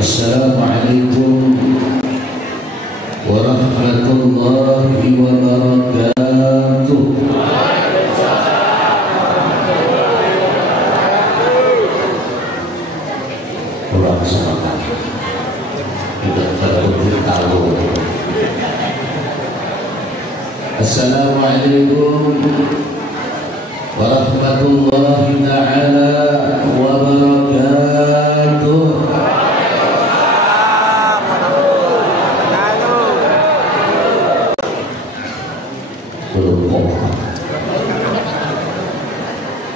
Assalamualaikum warahmatullahi wabarakatuh. Pulang semangat. Kita tahu. Assalamualaikum warahmatullahi ta'ala wabarakatuh.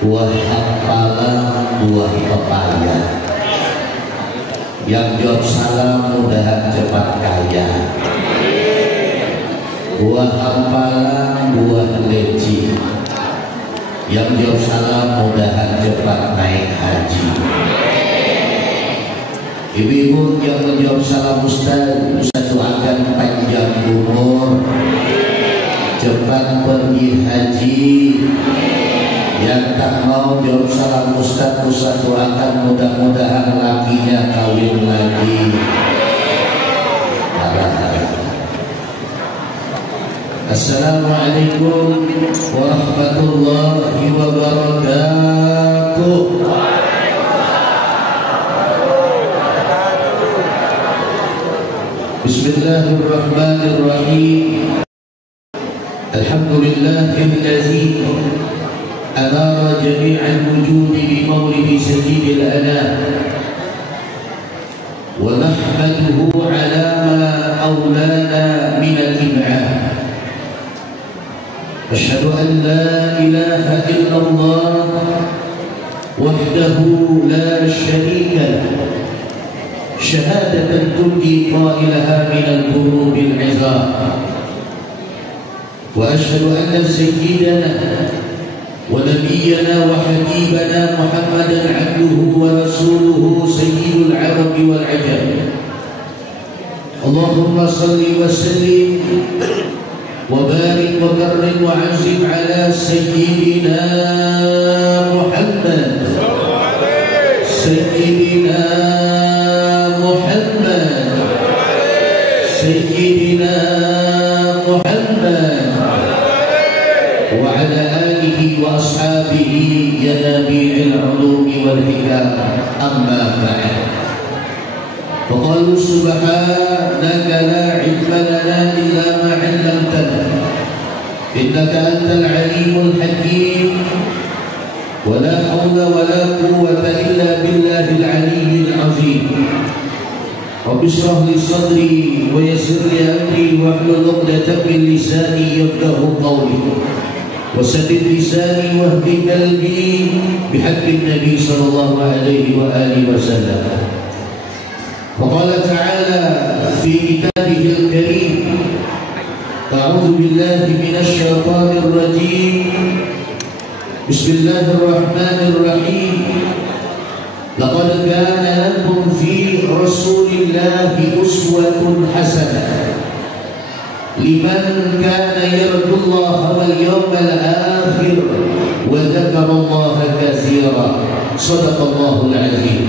Buah apalah buah pepaya, yang jawab salam mudah cepat kaya. Buah apalah buah leci, yang jawab salam mudah cepat naik haji. Ibu-ibu yang menjawab salam Ustaz doakan panjang umur, cepat pergi haji. Yang tak mau jawab salam Ustaz doakan mudah-mudahan lakinya kawin lagi. Assalamualaikum warahmatullahi wabarakatuh. Bismillahirrahmanirrahim. Alhamdulillahillazi أنار جميع الوجود بمولد سيد الأنام، ونحمده على ما أولانا من الإنعام. أشهد أن لا إله إلا الله وحده لا شريك له، شهادة تنجي قائلها من الكروب العظام. وأشهد أن سيدنا ونبينا وحبيبنا محمدا عبده ورسوله سيد العرب والعجم. اللهم صل وسلم وبارك وكرم وعزم على سيدنا محمد. سيدنا محمد. سيدنا محمد وعلى آله وأصحابه ينابيع العلوم والحكام. أما بعد، فقالوا سبحانك لا علم لنا إلا ما علمتنا إنك أنت العليم الحكيم، ولا حول ولا قوة إلا بالله العلي العظيم. رب اشرح لي صدري ويسر لي أمري واحلل عقدة من لساني يفقهوا قولي، وسدد لساني واهد قلبي بحق النبي صلى الله عليه وآله وسلم. وقال تعالى في كتابه الكريم: أعوذ بالله من الشيطان الرجيم، بسم الله الرحمن الرحيم. لقد كان لكم في رسول الله أسوة حسنة لمن كان يرجو الله واليوم الآخر وذكر الله كثيرا. صدق الله العظيم.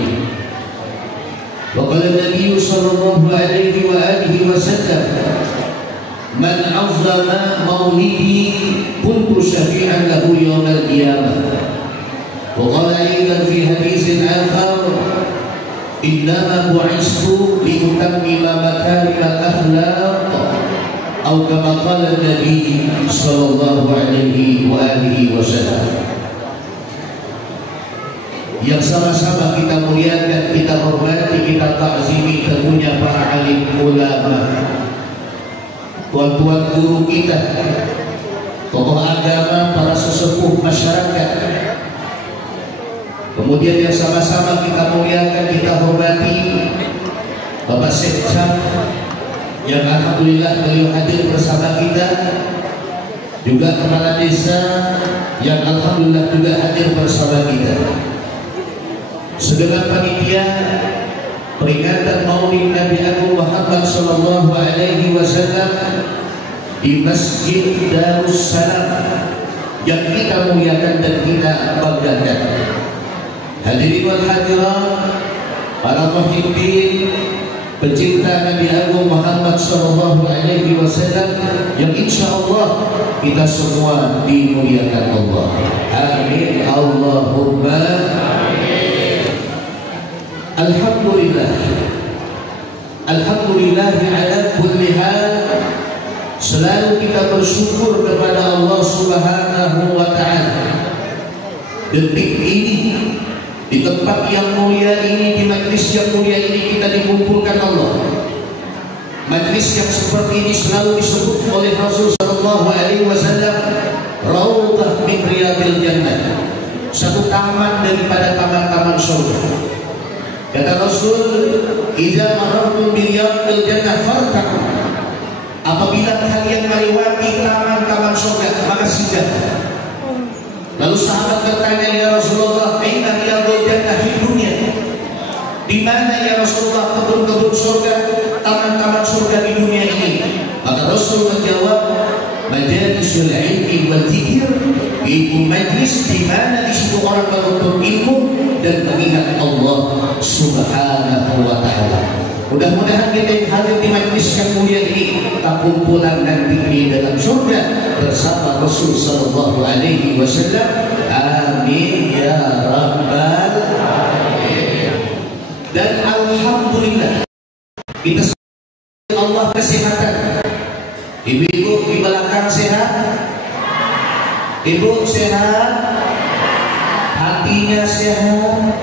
وقال النبي صلى الله عليه وآله وسلم: من عظم مولدي كنت شفيعا له يوم القيامة. وقال أيضا في حديث آخر: إنما بعثت لأتمم مكارم الأخلاق، أو كما قال النبي صلى الله عليه وآله وسلم. Yang sama-sama kita muliakan, kita hormati, kita takzimi tentunya para alim ulama, tuan-tuan guru kita, tokoh agama, para sesepuh masyarakat. Kemudian yang sama-sama kita muliakan, kita hormati Bapak Sekcap yang alhamdulillah beliau hadir bersama kita, juga kepala desa yang alhamdulillah juga hadir bersama kita. Segenap panitia peringatan Maulid Nabi Agung Muhammad sallallahu alaihi wasallam di Masjid Darussalam yang kita muliakan dan kita banggakan. Hadirin wal hadirat, para muhibbin, pecinta Nabi Agung Muhammad Sallallahu Alaihi Wasallam yang insya Allah kita semua dimuliakan Allah. Amin Allahumma amin. Alhamdulillah, alhamdulillah ala kulli hal. Selalu kita bersyukur kepada Allah Subhanahu wa Ta'ala. Detik ini, di tempat yang mulia ini, di majlis yang mulia ini, kita dikumpulkan Allah. Majlis yang seperti ini selalu disebut oleh Rasul Sallallahu Alaihi Wasallam Raudhah min Riyadil Jannah, satu taman daripada taman-taman surga. Kata Rasul, "Idza marartum bi riyadil jannah fartaqu." Apabila kalian melewati taman-taman surga, maka singgah. Lalu sahabat bertanya, "Ya Rasulullah, aina riyadul jannah di dunia?" Di mana ya Rasulullah kebun-kebun surga, taman-taman surga di dunia ini? Maka Rasul menjawab, "Majalisul ilmi wal dzikir." Itu majlis di mana di situ orang menuntut ilmu dan mengingat Allah Subhanahu wa Ta'ala. Mudah-mudahan kita yang hadir di majlis yang mulia ini tak kumpulan nanti di dalam surga bersama Rasul Sallallahu Alaihi Wasallam. Amin ya Rabbal alamin. Dan alhamdulillah kita Allah kesehatan. Ibu-ibu di belakang sehat, ibu sehat, hatinya sehat,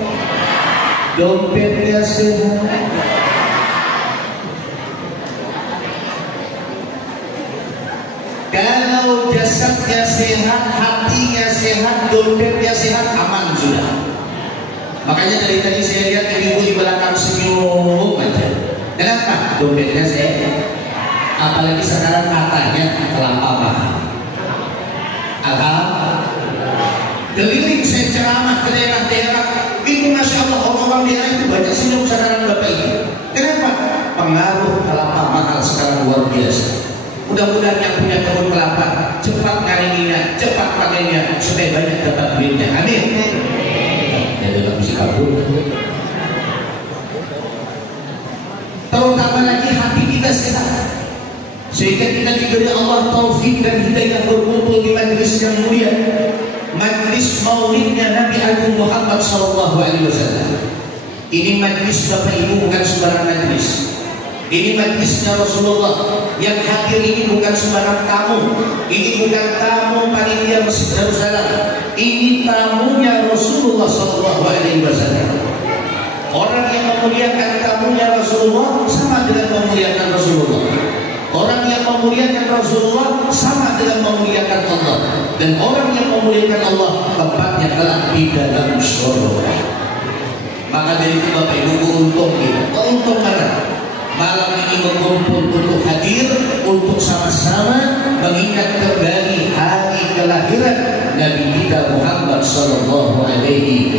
dompetnya sehat. Kalau jasadnya sehat, hatinya sehat, dompetnya sehat, aman sudah. Makanya dari tadi saya lihat ibu di belakang senyum aja. Kenapa? Dompetnya sehat. Apalagi sekarang katanya kelapa mahal. Alhamdulillah. Keliling saya ceramah ke daerah-daerah, itu masya Allah orang-orang daerah itu banyak senyum sekarang Bapak Ibu. Kenapa? Pengaruh kelapa mahal sekarang luar biasa. Mudah-mudahan yang punya kebun kelapa cepat ngaringinya, cepat pakainya supaya banyak dapat duitnya. Amin. Jadi nggak bisa kabur. Terutama lagi hati kita sehat, sehingga kita diberi Allah taufik dan hidayah berkumpul di majlis yang mulia, majlis maulidnya Nabi Agung Muhammad Sallallahu Alaihi Wasallam. Ini majlis Bapak Ibu bukan sembarang majlis. Ini majlisnya Rasulullah. Yang hadir ini bukan sembarang tamu. Ini bukan tamu panitia Masjid Darussalam. Ini tamunya Rasulullah Sallallahu Alaihi Wasallam. Orang yang memuliakan tamunya Rasulullah sama dengan memuliakan Rasulullah. Orang yang memuliakan Rasulullah sama dengan memuliakan Allah. Dan orang yang memuliakan Allah tempatnya kelak di dalam surga. Maka dari itu Bapak Ibu beruntung nih. Beruntung mana? Malam ini berkumpul untuk hadir, untuk sama-sama mengingat kembali hari kelahiran Nabi kita Muhammad Sallallahu Alaihi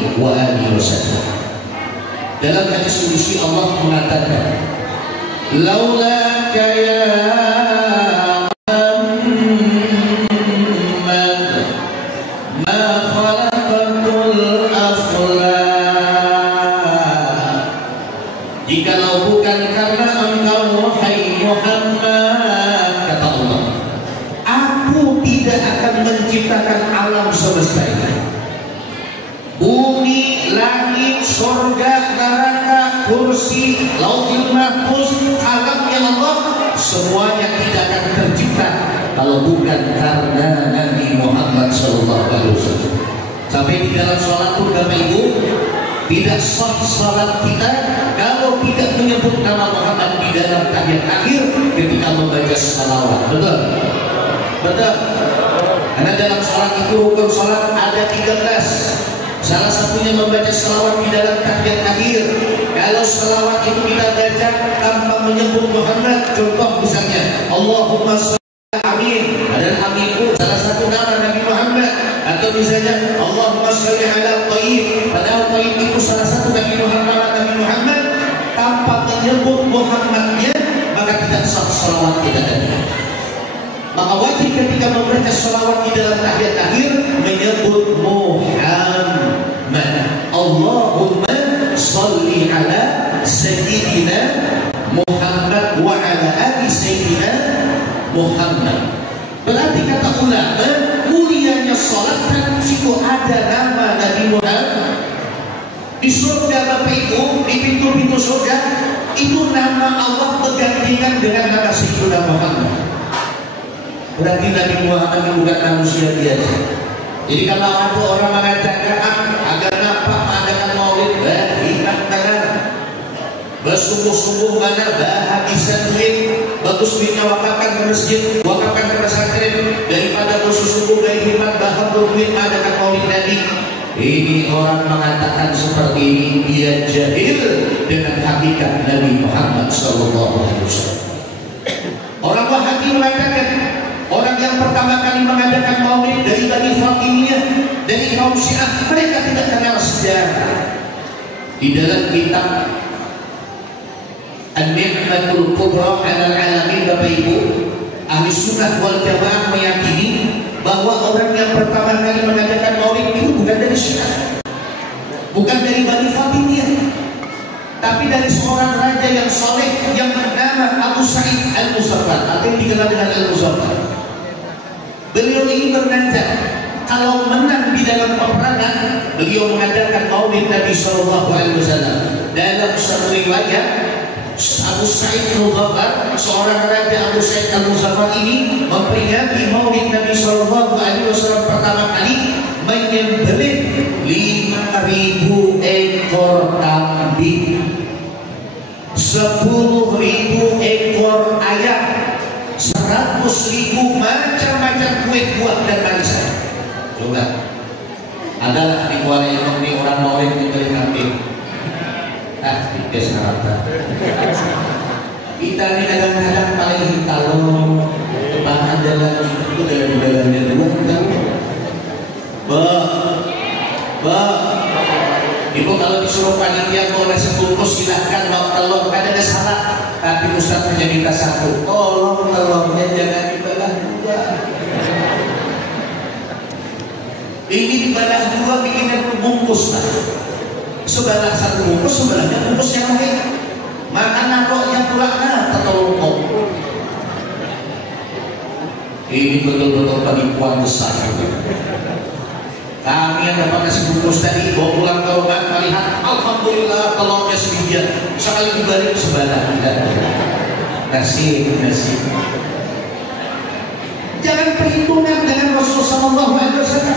Wasallam. Dalam hadis qudsi Allah mengatakan, "Laula ya Muhammad ma khalaqatul aflak." Jikalau bukan karena engkau wahai Muhammad, kata Allah, aku tidak akan menciptakan alam semesta ini. Bumi, langit, surga, neraka, kursi, lauhul mahfuz, alamnya Allah, semuanya tidak akan tercipta kalau bukan karena Nabi Muhammad SAW. Sampai di dalam sholat pun Bapak Ibu, tidak sah salat kita kalau tidak menyebut nama Muhammad di dalam tahiyat akhir ketika membaca salawat. Betul? Betul? Karena dalam salat itu rukun salat ada 13. Salah satunya membaca salawat di dalam tahiyat akhir. Kalau salawat itu kita baca tanpa menyebut Muhammad, contoh misalnya Allahumma sholli amin, dan amin itu salah satu nama Nabi Muhammad. Atau misalnya Allahumma sholli ala Thayyib, padahal Thayyib itu salah satu Nabi Muhammad, tanpa menyebut Muhammadnya maka tidak sah salawat kita tadi. Maka wajib ketika membaca salawat di dalam tahiyat akhir menyebut Muhammad. Allahumma sholli ala Sayyidina Muhammad. Muhammad. Berarti kata ulama, mulianya sholat kan situ ada nama Nabi Muhammad. Di surga Bapak Ibu, di pintu-pintu surga itu nama Allah bergantikan dengan nama Sayyidina Muhammad. Berarti Nabi Muhammad bukan manusia biasa. Jadi kalau ada orang mengatakan agar nampak mengadakan maulid, ingat tangan bersungguh-sungguh mana habiskan duit, bagus duitnya wakafkan ke masjid, wakafkan ke pesantren, daripada bersungguh dari hemat bahkan berduit mengadakan maulid Nabi. Ini orang mengatakan seperti ini, dia jahil dengan hakikat Nabi Muhammad SAW. Orang Wahabi mengatakan orang yang pertama kali mengadakan maulid dari Bani Fatimiyah, dari kaum Syiah, mereka tidak kenal sejarah. Di dalam kitab An-Ni'matul Kubra 'alal 'Alamin, Bapak Ibu, Ahli Sunnah wal Jamaah meyakini bahwa orang yang pertama kali mengadakan maulid itu bukan dari Syiah, bukan dari Bani Fatimiyah, tapi dari seorang raja yang soleh yang bernama Abu Sa'id Al-Muzaffar atau yang dikenal dengan Al-Muzaffar. Beliau ini bernada kalau menang di dalam peperangan, beliau mengadakan maulid Nabi SAW. Dalam satu riwayat, Abu Sa'id Al-Muzaffar, seorang raja Abu Sa'id Al-Muzaffar ini memperingati maulid Nabi SAW pertama kali menyembelih 5.000 ekor kambing, 10.000 ekor ayam, 100.000 macam-macam kue buah dan manisan. Coba, adalah di Kuala Lumpur ini orang maulid menyembelih kambing. Kita ini kadang-kadang paling kalau bahkan jalan itu dari jalannya dulu kan, Ibu kalau disuruh panitia boleh sebungkus silahkan, mau telur ada salah, tapi Ustaz hanya minta satu, tolong telurnya jangan dibelah dua. Ini dibelah dua bikinnya bungkus lah. Sebelah satu bungkus, sebelahnya bungkus yang lain. Makan nangkoknya pula tertolong. Ini betul-betul penipuan besar. Kami yang dapat nasi bungkus tadi bawa pulang ke rumah melihat alhamdulillah telurnya sebijian, sekali dibalik sebelah tidak. Nasi. Jangan perhitungan dengan Rasulullah SAW.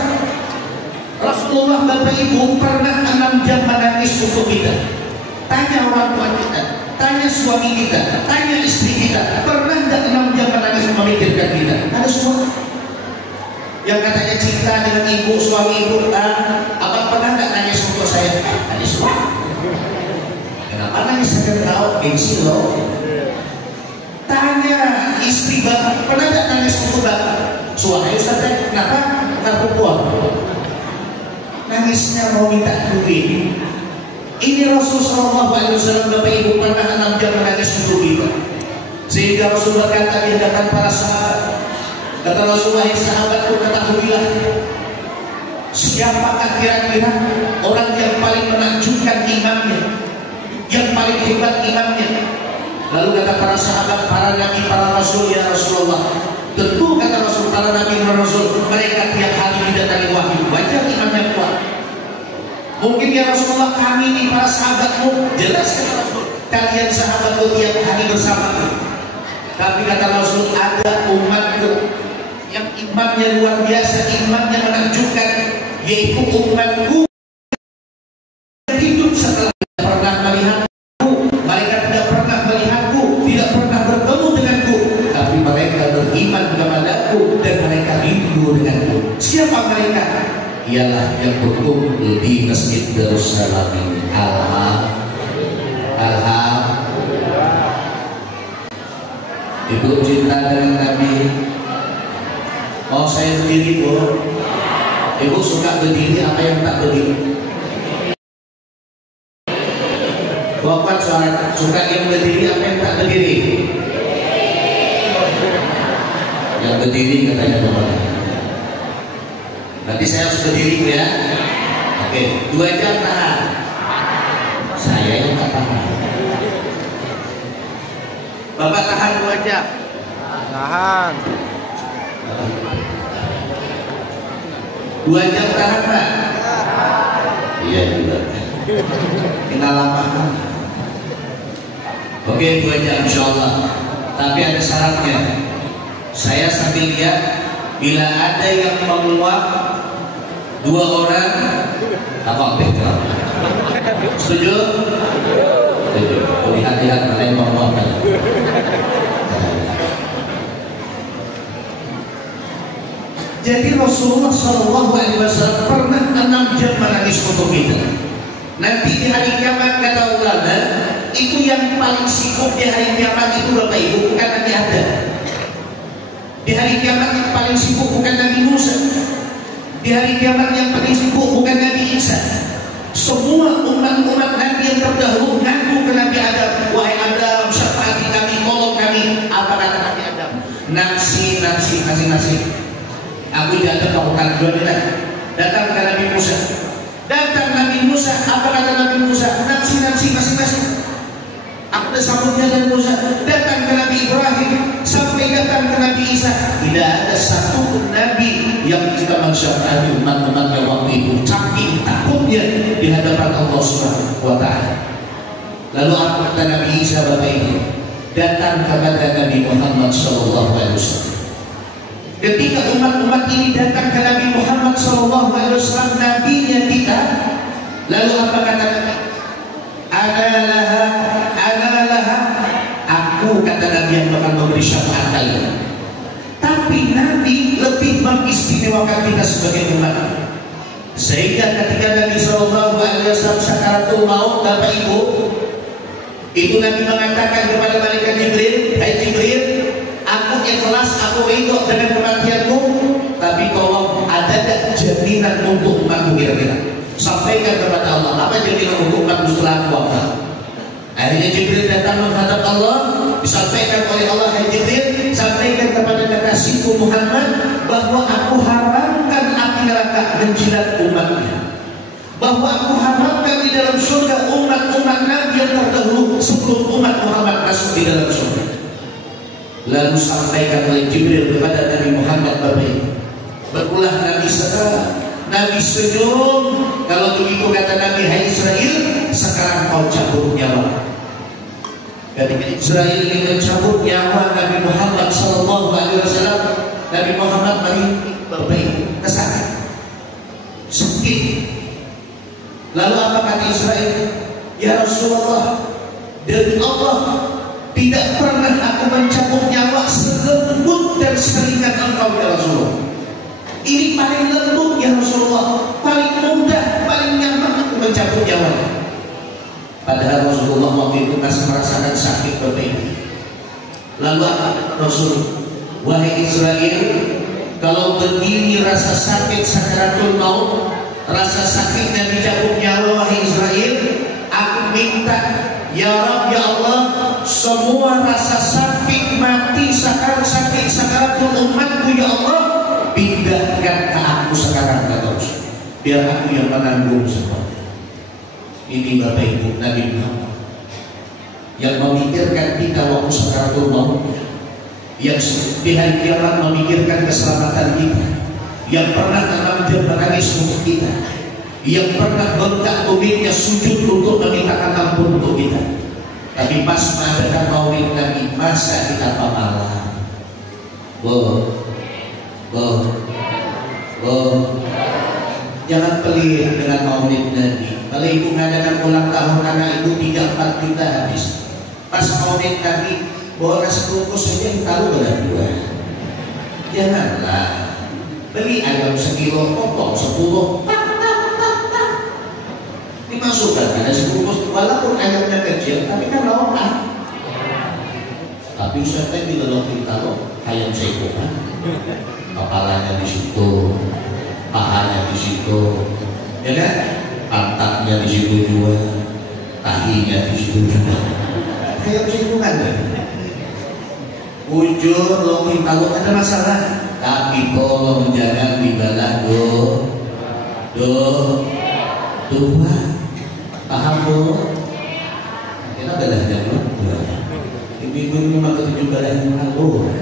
Rasulullah Bapak Ibu pernah 6 jam menangis untuk kita. Tanya orang tua kita, tanya suami kita, tanya istri kita, pernah tidak 6 jam menangis memikirkan kita? Ada semua. Yang katanya cinta dengan ibu, suami ibu, abang pernah nggak nangis untuk saya? Nangis semua. Kenapa nangis? Saya tahu, gengsi loh. Tanya istri bapak, pernah nggak nangis untuk bapak? Suami Ustaz, kenapa? Karena perempuan. Nangisnya mau minta duit. Ini Rasulullah SAW Bapak Ibu pernah 6 jam menangis untuk kita. Sehingga Rasul berkata di hadapan para sahabat, kata Rasulullah, sahabatku ketahuilah, siapakah kira-kira orang yang paling menakjubkan imannya, yang paling hebat imannya? Lalu kata para sahabat, para nabi, para rasul, ya Rasulullah. Tentu kata Rasul, para nabi dan rasul, mereka tiap hari didatangi wahyu, wajar imannya kuat. Mungkin ya Rasulullah, kami ini para sahabatmu, jelas kata Rasul, kalian sahabatku tiap hari bersamaku. Tapi kata Rasul, ada umatku yang imannya luar biasa, imannya menakjubkan, yaitu umatku yang hidup setelah tidak pernah melihatku, mereka tidak pernah melihatku, tidak pernah bertemu denganku, tapi mereka beriman kepadaku dan mereka rindu denganku. Siapa mereka? Ialah yang berkumpul di Masjid Darussalam ini. Ibu cinta dengan Nabi. Oh, saya berdiri, Bu. Ibu suka berdiri apa yang tak berdiri? Bapak suka yang berdiri apa yang tak berdiri? Yang berdiri katanya Bapak. Nanti saya harus berdiri ya. Oke, 2 jam tahan. Saya yang tak tahan. Bapak tahan 2 jam. Tahan. 2 jam tahan Pak? Iya juga. Kita lama. Oke 2 jam insya Allah. Tapi ada syaratnya. Saya sambil lihat, bila ada yang menguap 2 orang, apa betul? Setuju? Setuju. Lihat-lihat mana yang menguapkan. Jadi Rasulullah SAW pernah 6 jam menangis untuk kita. Nanti di hari kiamat kata ulama, itu yang paling sibuk di hari kiamat itu Bapak Ibu bukan Nabi Adam. Di hari kiamat yang paling sibuk bukan Nabi Musa. Di hari kiamat yang paling sibuk bukan Nabi Isa. Semua umat-umat Nabi yang terdahulu ngaku ke Nabi Adam, wahai Adam, syafaati kami, tolong kami. Apa kata Nabi Adam? Nafsi, masing-masing. Aku datang ke hutan dunia. Datang ke Nabi Musa. Datang Nabi Musa. Apa kata Nabi Musa? Nafsi masing-masing. Aku udah sambut dengan Musa. Datang ke Nabi Ibrahim. Sampai datang ke Nabi Isa. Tidak ada satu pun Nabi yang kita mensyafaati umat-umatnya waktu itu. Saking takutnya di hadapan Allah Subhanahu wa Ta'ala. Lalu apa kata Nabi Isa Bapak Ibu? Datang kepada Nabi Muhammad SAW. Ketika umat-umat ini datang ke Nabi Muhammad SAW, nabinya kita, lalu apa kata Nabi? Ana laha, aku kata Nabi yang bakal memberi syafaat kalian. Tapi Nabi lebih mengistimewakan kita sebagai umat. Sehingga ketika Nabi SAW sakaratul maut, Bapak Ibu, itu Nabi mengatakan kepada malaikat Jibril, hai Jibril, aku ikhlas, aku ridho dengan kematianmu, tapi tolong ada gak jaminan untuk umatku kira-kira? Sampaikan kepada Allah, apa jaminan untuk umatku setelah aku wafat? Akhirnya Jibril datang menghadap Allah, disampaikan oleh Allah, hai Jibril, sampaikan kepada kekasihku Muhammad bahwa aku haramkan api neraka menjilat umatnya, bahwa aku haramkan di dalam surga umat-umat Nabi yang terdahulu sebelum umat Muhammad masuk di dalam surga. Lalu sampaikan oleh Jibril kepada Nabi Muhammad Bapak Ibu. Berulah Nabi sekarang, Nabi senyum. Kalau begitu kata Nabi, hai Israel, sekarang kau cabut nyawa. Ketika Israel ini mencabut nyawa Nabi Muhammad SAW, Nabi Muhammad merintih Bapak Ibu kesana, sakit. Lalu apa kata Israel? Ya Rasulullah, demi Allah, tidak pernah aku mencabut nyawa selembut dan seringan engkau ya Rasulullah. Ini paling lembut ya Rasulullah, paling mudah, paling nyaman aku mencabut nyawa. Padahal Rasulullah waktu itu masih merasakan sakit Bapak Ibu. Lalu apa Rasul? Wahai Israel, kalau begini rasa sakit sakaratul maut, rasa sakit dan dicabut nyawa wahai Israel, aku minta ya Rabb ya Allah, semua rasa sakit mati sakit sakaratul umatku ya Allah, pindahkan ke aku sekarang kata Rasul, biar aku yang menanggung semua. Ini Bapak Ibu Nabi Muhammad yang memikirkan kita waktu sakaratul maut, yang di hari kiamat memikirkan keselamatan kita, yang pernah 6 jam menangis untuk kita, yang pernah bengkak tumitnya sujud untuk memintakan ampun untuk kita. Tapi pas mengadakan maulid Nabi, masa kita pamalah? Jangan pelit dengan maulid Nabi. Kalau ibu mengadakan ulang tahun anak ibu 3-4 juta habis. Pas maulid Nabi, bawa nasi bungkus saja yang tahu benar 2. Janganlah beli ayam 1 kilo, potong 10, dimasukkan ada sebungkus, walaupun ayamnya kecil, tapi kan lawan. Tapi Ustaz bila lokin tahu ayam seekor, kepalanya di situ, pahanya di situ, ya kan? Pantatnya di situ juga, tahinya di situ juga. Ayam seekor kan? Ujur lokin tahu ada masalah, tapi tolong jangan dibalah dua. Paham bu? Kita belah jangan ibu-ibu memang ketujuh belah yang lalu.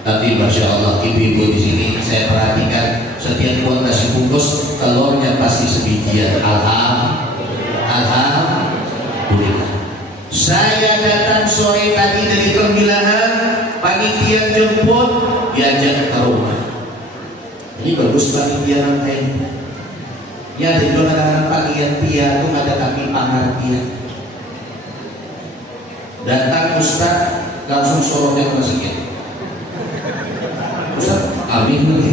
Tapi masya Allah ibu-ibu di sini saya perhatikan setiap buat nasi bungkus telurnya pasti sebijian. Alhamdulillah. Saya datang sore tadi dari Tembilahan, panitia jemput diajak ke rumah. Ini bagus panitia rangkaian. Ya ada juga kadang-kadang panitia itu ada kami pengertian. Datang Ustaz langsung sorotnya ke masjid. Ustaz, amin lagi.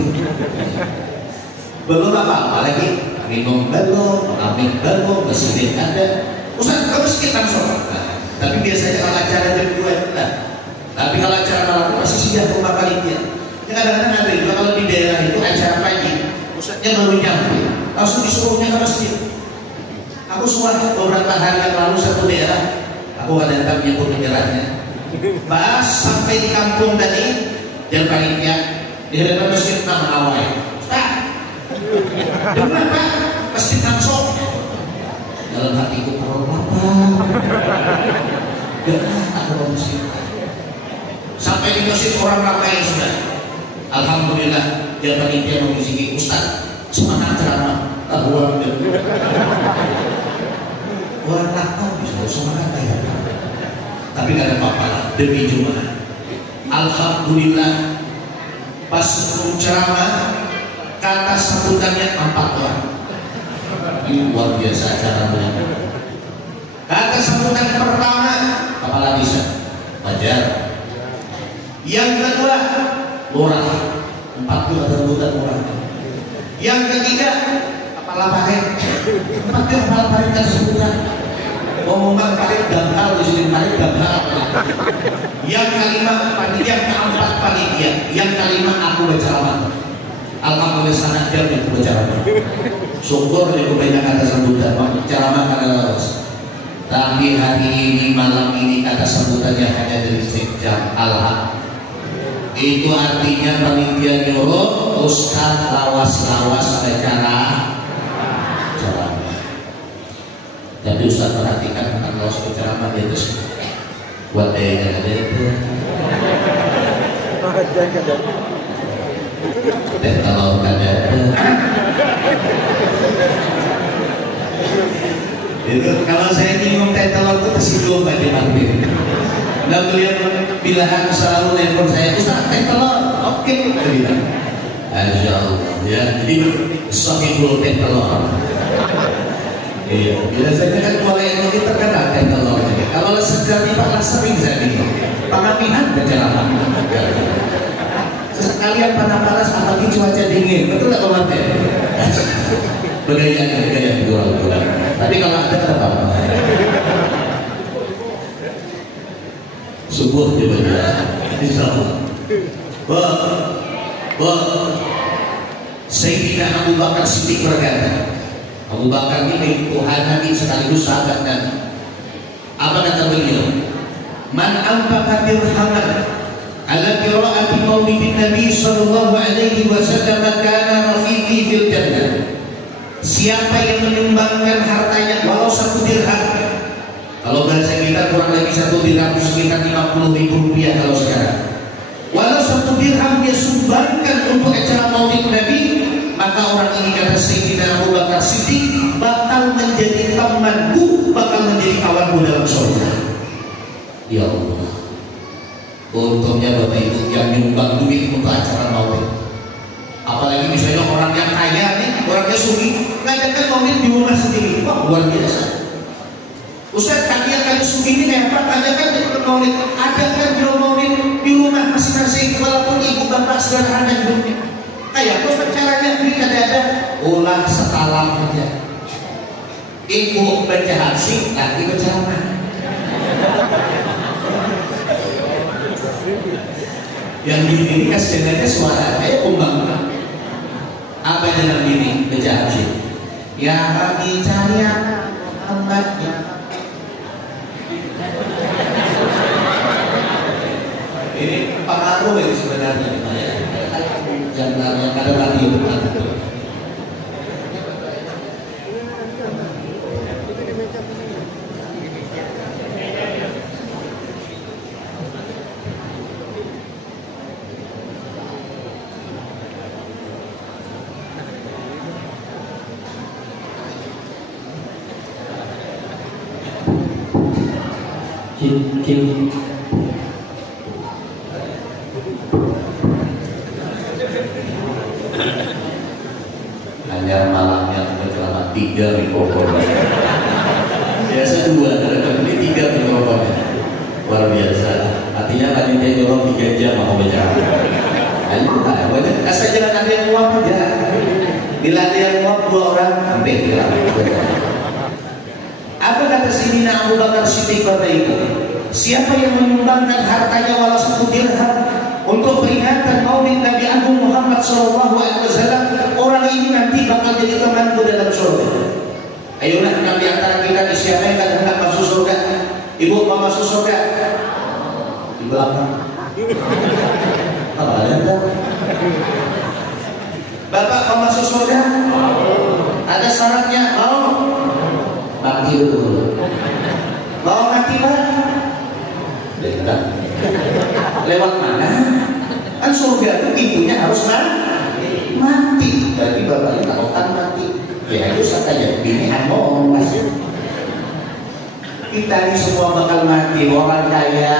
Belum apa-apa lagi. Minum belum, amin belum, masjid ada. Ustaz, kamu masjid langsung. Nah, tapi biasanya kalau acara jam 2 nah. Tapi kalau acara malam masih siap rumah panitia. Kadang-kadang ada juga kalau di daerah itu acara pagi, Ustaznya baru nyampe, langsung disuruhnya ke masjid. Aku suara beberapa hari yang lalu satu daerah, aku ada datang nyebut daerahnya. Bahas sampai di kampung tadi, jam panitia di hadapan masjid nama awal. Ustaz, kenapa masjid langsung? Dalam hatiku kalau apa? Gak ada masjid. Sampai di masjid orang ramai sudah. Alhamdulillah dia panitia mengisi Ustaz semangat ceramah orang nakal bisa semangat kayak tapi gak ada apa-apa lah demi Jumat. Alhamdulillah pas sebelum ceramah kata sambutannya 4 orang. Ini luar biasa acaranya. Kata sambutan pertama kepala desa Fajar, yang kedua Lurah, 4 sambutan Lurah. Yang ketiga kepala paret, 4 kepala paret kata sambutan. Omongan paret dangkal di sini paret dangkal. Yang kelima panitia, keempat panitia, yang kelima aku berceramah. Alhamdulillah sangat jam itu berceramah. Syukur dia banyak kata sambutan, ceramah karena lawas. Tapi hari ini malam ini kata sambutannya hanya dari sejam. Alhamdulillah. Itu artinya panitia nyuruh Ustaz lawas-lawas acara ceramah. Jadi Ustaz perhatikan tentang lawas ceramah dia terus buat daya ada itu. Dan kalau ada itu kalau saya bingung teh telur itu tersinggung Pak Jemaah. Nggak beliau bilahan selalu telepon saya, Ustaz teh telur, oke kita bilang. Insya Allah ya, jadi sahibul teh telur. Iya, biasanya kan kalau yang kita terkenal teh telur. Kalau sekali pernah sering saya bingung, pengamihan berjalan. Sekalian panas-panas apalagi cuaca dingin, betul nggak komandan? Begaya jual. Tapi kalau ada apa? Subuh dibaca, insyaallah. Sayyidina Abu Bakar Siddiq berkata, Abu Bakar ini Tuhan Nabi sekaligus sahabat Nabi. Apa kata beliau? Man anfaqa dirhaman ala qiraati maulidin Nabi sallallahu alaihi wasallam kana rafiqi fil jannah. Siapa yang menyumbangkan hartanya walau 1 dirham, kalau bahasa kita kurang lebih 1 dirham sekitar 50.000 rupiah kalau sekarang. Walau 1 dirham dia sumbangkan untuk acara maulid Nabi, maka orang ini kata Sayyidina Abu Bakar Siddiq bakal menjadi temanku, bakal menjadi kawanku dalam surga. Ya Allah, untungnya Bapak Ibu yang nyumbang duit untuk acara maulid. Apalagi misalnya orang yang kaya nih, orangnya sugih, ngajakan maulid di rumah sendiri, wah luar biasa. Ustaz, kaki yang kali sugih ini kayak apa? Tanyakan di maulid, ada kan maulid di rumah masing-masing, walaupun ibu bapak sederhana hidupnya. Kayak Ustaz caranya ini ada ulah sekalam aja. Ibu baca hafsih, laki baca apa? Yang ini kasihan aja suara, ayo kumbang. Apa dalam ini baca hafsih? Ya bagi cahaya Muhammadnya. Ini pengaruh ya sebenarnya. Jangan ada radio depan itu. Kim. Hanya malamnya sudah celana 3 mikrofonnya. Biasa 2, kadang ini 3 mikrofonnya. Luar biasa. Artinya panitia jorong 3 jam mau bicara. Ayo, banyak. Asal jangan ada yang muap aja. Bila ada yang muap 2 orang, hampir. Apa kata Sayyidina Abu Bakar Siddiq pada itu? Siapa yang menyumbangkan hartanya walau 1 dirham untuk peringatan Maulid Nabi Agung Muhammad SAW, orang ini nanti bakal jadi temanku dalam surga. Ayolah, di antara kita siapa yang kadang-kadang masuk surga? Ibu mau masuk surga? Di belakang. Apa ada? Bapak mau masuk surga? Ada syaratnya? Mau? Mati dulu. Mau mati Pak? Dekat. Lewat mana? Kan surga itu pintunya harus mati. Berarti Bapak ini takutkan mati. Ya itu saja. Ini ngomong masih. Kita ini semua bakal mati. Orang kaya,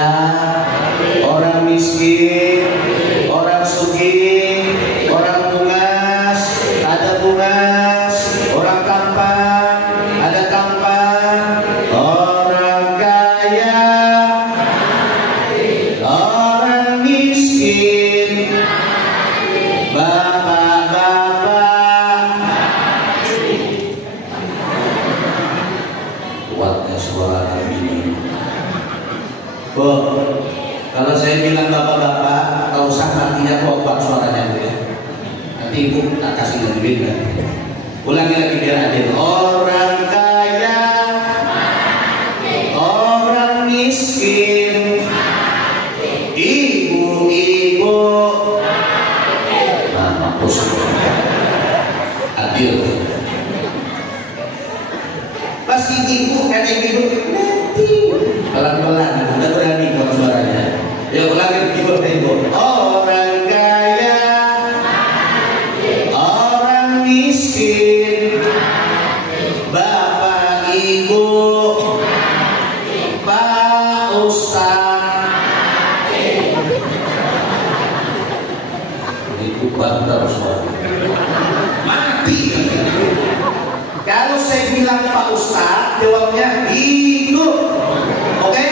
orang miskin, orang sugih, orang bungas, ada bungas, orang tampan, ada tampan, orang kaya, orang miskin, bapak-bapak. Kuatnya suara ini. Kalau saya bilang bapak-bapak, tak usah nantinya kuat suaranya Bu ya. Nanti Ibu tak kasih lebih nanti. Ulangi lagi biar adil. Orang kaya, orang miskin, ibu-ibu, nah mampus. Adil. Pasti ibu kan ibu pelan-pelan, udah berani kalau suaranya. Ya ulangi ibu. Orang kaya, orang miskin, bapak ibu, pak ustaz. Itu bantar suara. Mati. Kalau saya bilang pak ustaz, jawabnya hidup. Oke?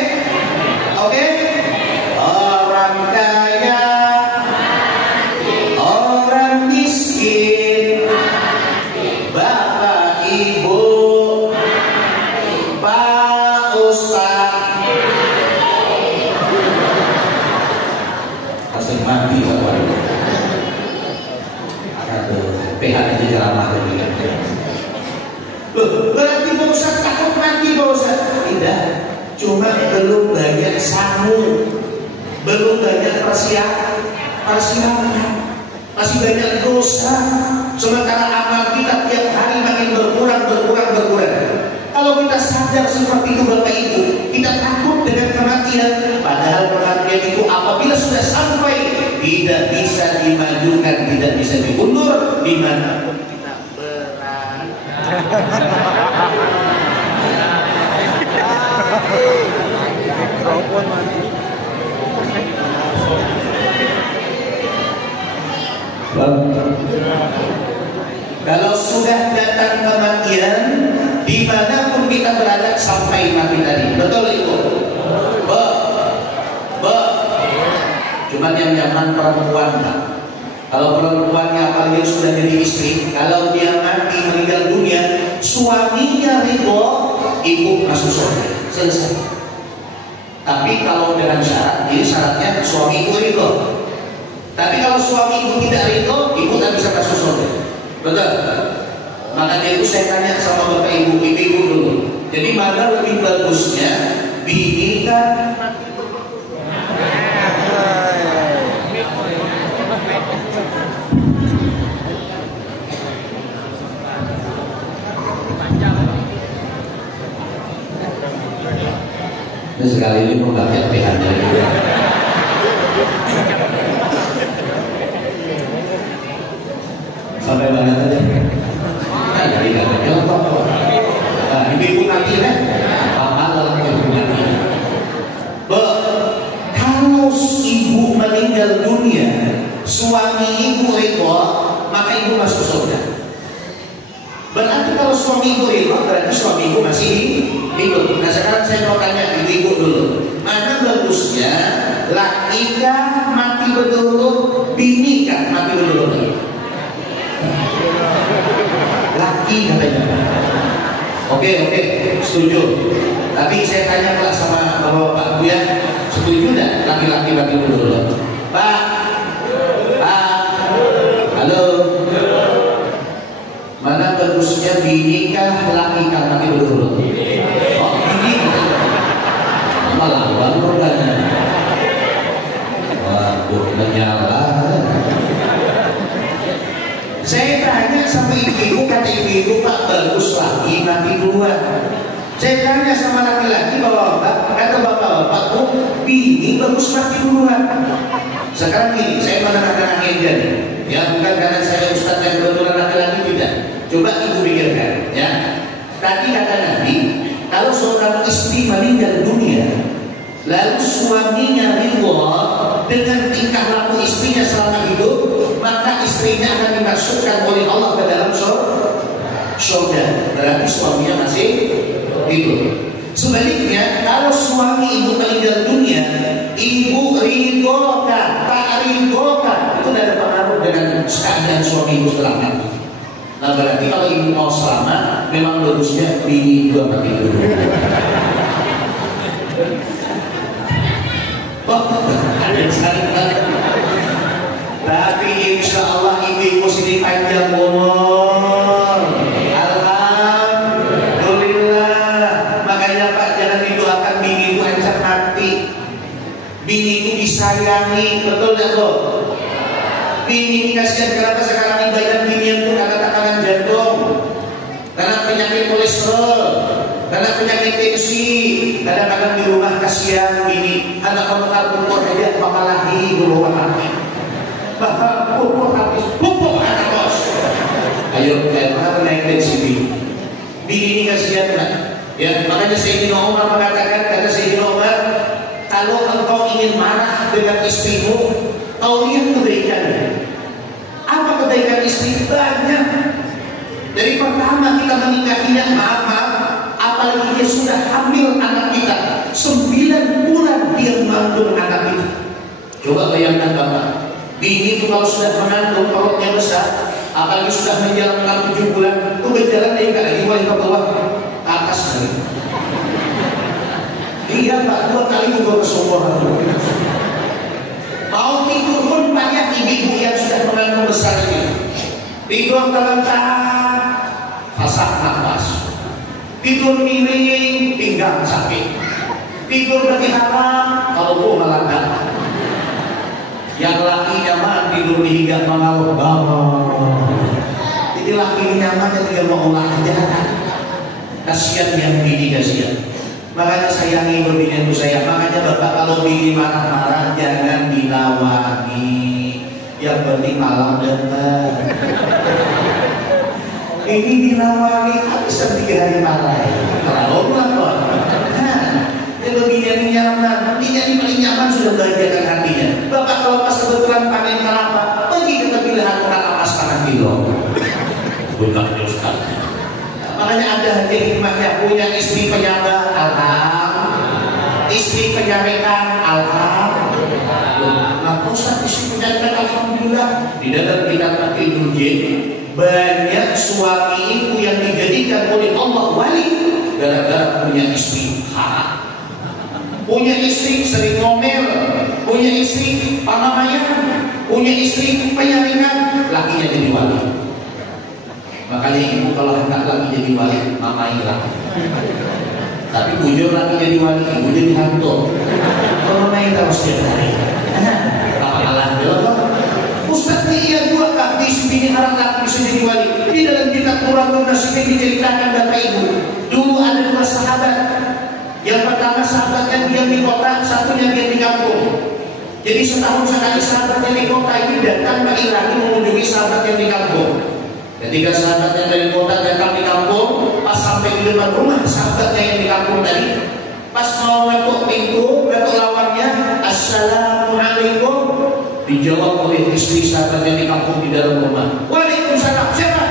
Oke? Orang kaya, orang miskin, bapak ibu, pak ustaz. Asal mati Bapak. Aduh, PH aja ceramah ini. Berarti Pak Ustaz takut mati Pak Ustaz? Tidak. Cuma belum banyak sangu, belum banyak persiapan, masih banyak dosa. Sementara amal kita tiap hari makin berkurang. Kalau kita sadar seperti itu Bapak Ibu, kita takut dengan kematian. Padahal kematian itu apabila sudah sampai tidak bisa dimajukan, tidak bisa diundur dimanapun kita berada. Kalau sudah datang kematian, dimanapun kita berada sampai mati tadi, betul Ibu? Cuman yang nyaman perempuan Pak. Kalau perempuannya apalagi sudah jadi istri, kalau dia mati meninggal dunia, suaminya ridho, ibu masuk surga, selesai. Tapi kalau dengan syarat, ini syaratnya suami ibu ridho. Tapi kalau suami ibu tidak ridho, ibu tak bisa masuk surga. Betul? Makanya itu saya tanya sama bapak ibu dulu. Jadi mana lebih bagusnya bidikan mati? Ini sekali ini membagian PH-nya juga. Sampai mana tadi? Nah, jadi nggak ada. Nah, ibu nanti kan, Oke, setuju. Tapi saya tanya Pak sama Bapak Bu ya, setuju nggak laki-laki bagi dulu? Pak, halo. Mana bagusnya bini kah laki kah bagi dulu? Oh, bini. Malah baru kan. Waduh, menyala. Saya tanya sama ibu, kata ibu Pak bagus lagi mati duluan. Saya tanya sama laki-laki bapak, kata bapak tuh bini bagus mati duluan. Sekarang ini saya menerangkan agenda nih, ya bukan karena saya ustaz yang kebetulan laki-laki tidak. Coba ibu pikirkan, ya. Tadi kata Nabi, kalau seorang istri meninggal dunia, lalu suaminya ridho dengan tingkah laku istrinya selama hidup, maka istrinya akan dimasukkan oleh Allah ke dalam surga. Berarti suaminya masih hidup. Sebaliknya, kalau suami ibu meninggal dunia, ibu ridho tak ridho itu tidak ada pengaruh dengan keadaan suami ibu setelah mati. Nah berarti kalau ibu mau selamat, memang bagusnya bini dua mati dulu. Ada sekali. Tapi insya Allah ibu sini panjang umur. Alhamdulillah. Makanya Pak jangan didoakan bini itu ancam mati. Bini itu disayangi, betul nggak kok? Bini ini kasihan kenapa sekarang ibadah bini itu karena tekanan jantung, karena penyakit kolesterol, karena penyakit tensi. Kadang-kadang di rumah kasihan bini, anak pupuk aja makalahi dulu anaknya. Bahkan pupuk habis, pupuk anak bos. Ayo, kenapa naik tensi bini? Bini ini kasihan kan? Ya, makanya Sayyidina Umar mengatakan, kata Sayyidina Umar, kalau engkau ingin marah dengan istrimu, kau lihat kebaikannya. Apa kebaikan istri? Banyak. Dari pertama kita menikahinya, maaf, apalagi dia sudah hamil anak kita, 9 bulan dia mengandung anak kita. Coba bayangkan Bapak, bini itu kalau sudah mengandung perutnya besar, apalagi sudah menjalankan 7 bulan, itu berjalan dia nggak lagi boleh ke bawah, ke atas kali. Iya Pak, 2 kali juga kesombongan. Mau tidur pun banyak ibu-ibu yang sudah mengandung besar ini. Tidur terlentang, sesak nafas. Tidur miring, pinggang sakit. Tidur berharap, kalau melangkah. Yang laki nyaman tidur di hingga mengalut bawah. Jadi laki nyaman yang tidak mau olahraga. Kasihan yang bini kasihan. Makanya sayangi berbini itu sayang. Makanya Bapak kalau bini marah-marah jangan dilawani. Yang penting malam datang. Ini dilawani habis 3 hari marah. Terlalu pelan. Kalau bini nyaman, bini paling nyaman sudah bahagiakan hatinya. Bapak kalau pas kebetulan panen kelapa, pergi ke tepi lahan kelapa pas panen kilo. Bukan Ustaz. Makanya ada hikmahnya, punya istri penyangga, alhamdulillah. Istri penyarikan, alhamdulillah. Nah, Ustaz istri penyarikan, alhamdulillah. Di dalam kitab Ibnu banyak suami ibu yang dijadikan oleh Allah wali gara-gara punya istri haram. Punya istri sering ngomel, punya istri pamamayan, punya istri penyaringan, lakinya jadi wali. Makanya ibu kalau hendak lagi jadi wali, mamai lah. Tapi bujur lagi jadi wali, ibu jadi hantu. Kalau main terus setiap hari, apa kalah dulu? Ustaz iya dua kaki bini haram laki bisa jadi wali. Di dalam kitab Quran Nasibnya diceritakan Bapak Ibu. Dulu ada 2 sahabat. Yang pertama sahabatnya diam di kota, satunya diam di kampung. Jadi setahun sekali sahabatnya di kota ini datang balik lagi mengunjungi sahabat yang di kampung. Ketika sahabatnya dari kota datang di kampung, pas sampai di depan rumah sahabatnya yang di kampung tadi, pas mau ngetuk pintu, ngetuk lawannya, assalamualaikum, dijawab oleh istri sahabatnya di kampung di dalam rumah. Waalaikumsalam, siapa?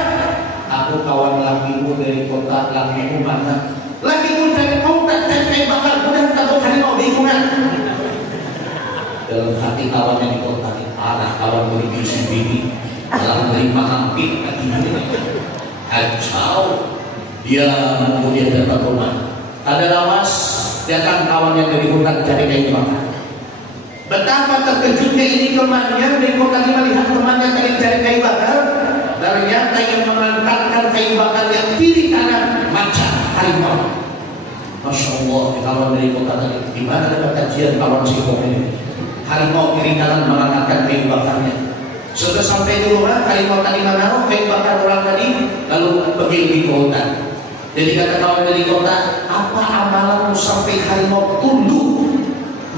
Aku kawan lakimu dari kota, lakimu mana? Lakimu dari kota, dan bakal mudah takut hari mau lingkungan. Dalam hati kawannya di kota, arah kawan berisi bini. Dalam menerima hampir kacau. Dia kemudian datang ke rumah. Ada lawas, datang kawannya dari hutan cari kayu bakar. Betapa terkejutnya ini temannya dari kota melihat temannya tadi cari kayu bakar. Ternyata yang mengangkatkan kayu bakar yang kiri kanan macan harimau. Masya Allah, kawan dari kota tadi. Di mana ada kajian kawan singkong ini? Harimau kiri kanan mengangkatkan kayu bakarnya. Sudah sampai di rumah, harimau tadi menaruh kayu bakar orang tadi, lalu pergi di kota. Jadi kata kawan dari kota, apa amalanmu sampai harimau tunduk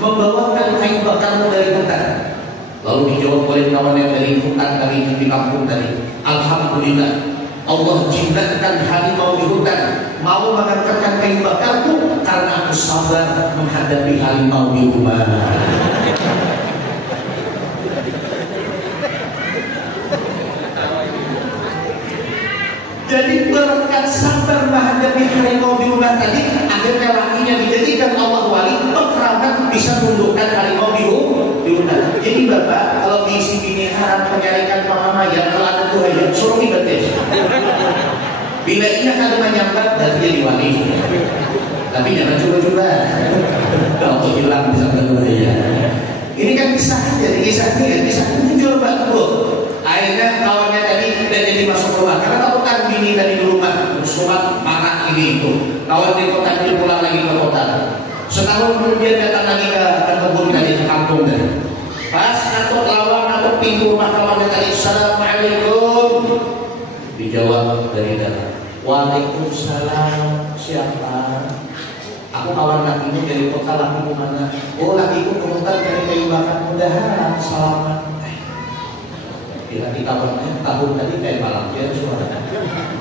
membawakan kayu bakarmu dari hutan? Lalu dijawab oleh kawan yang dari hutan tadi di kampung tadi, alhamdulillah Allah jinakkan harimau di hutan mau mengangkatkan kayu bakarku karena aku sabar menghadapi harimau di rumah. Jadi berkat sabar menghadapi harimau di rumah tadi, akhirnya lakinya dijadikan Allah wali, pekerabat bisa tundukkan harimau di hutan. Jadi bapak kalau diisi bini haram menyarikan mama ya kalau ada tuh ya suruh ibadah. Bila ia kalau menyambat dan jadi wali, tapi jangan coba-coba kalau hilang bisa berbahaya. Ini kan kisah jadi kisah muncul Pak Bro. Akhirnya kawannya tadi dan jadi masuk rumah karena takutan bini tadi di rumah sumat marah ini itu. Kawan di kota itu pulang lagi ke kota. Setahun kemudian datang lagi ke kebun tadi ke kampung tadi. Pas natuk lawan natuk pintu rumah kawannya tadi, assalamualaikum. Dijawab dari dalam, waalaikumsalam. Siapa? Aku kawan lakimu dari kota, lakimu mana? Oh lakiku ke hutan dari kayu bakar. Mudahan selamat. Di hati kawannya tahun tadi kayak malam dia suara.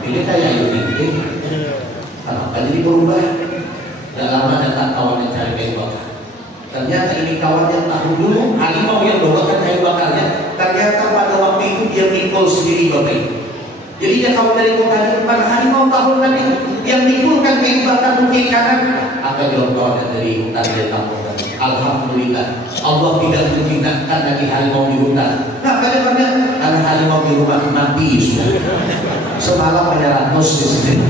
Ini kayak ini. Kenapa jadi berubah? Gak lama datang kawan yang cari kayu bakar. Ternyata ini kawan yang tahu dulu harimau yang bawakan kayu bakarnya. Ternyata pada waktu itu dia mikul sendiri bapak. Jadi dia kawan dari kota ini pada harimau tahun tadi yang mikulkan kayu bakar mungkin kanan. Akan jawab dari hutan dari kampung tadi. Alhamdulillah Allah tidak menjinakkan lagi harimau di hutan. Nah karena harimau di rumah mati sudah. Semalam ada 100 di sini.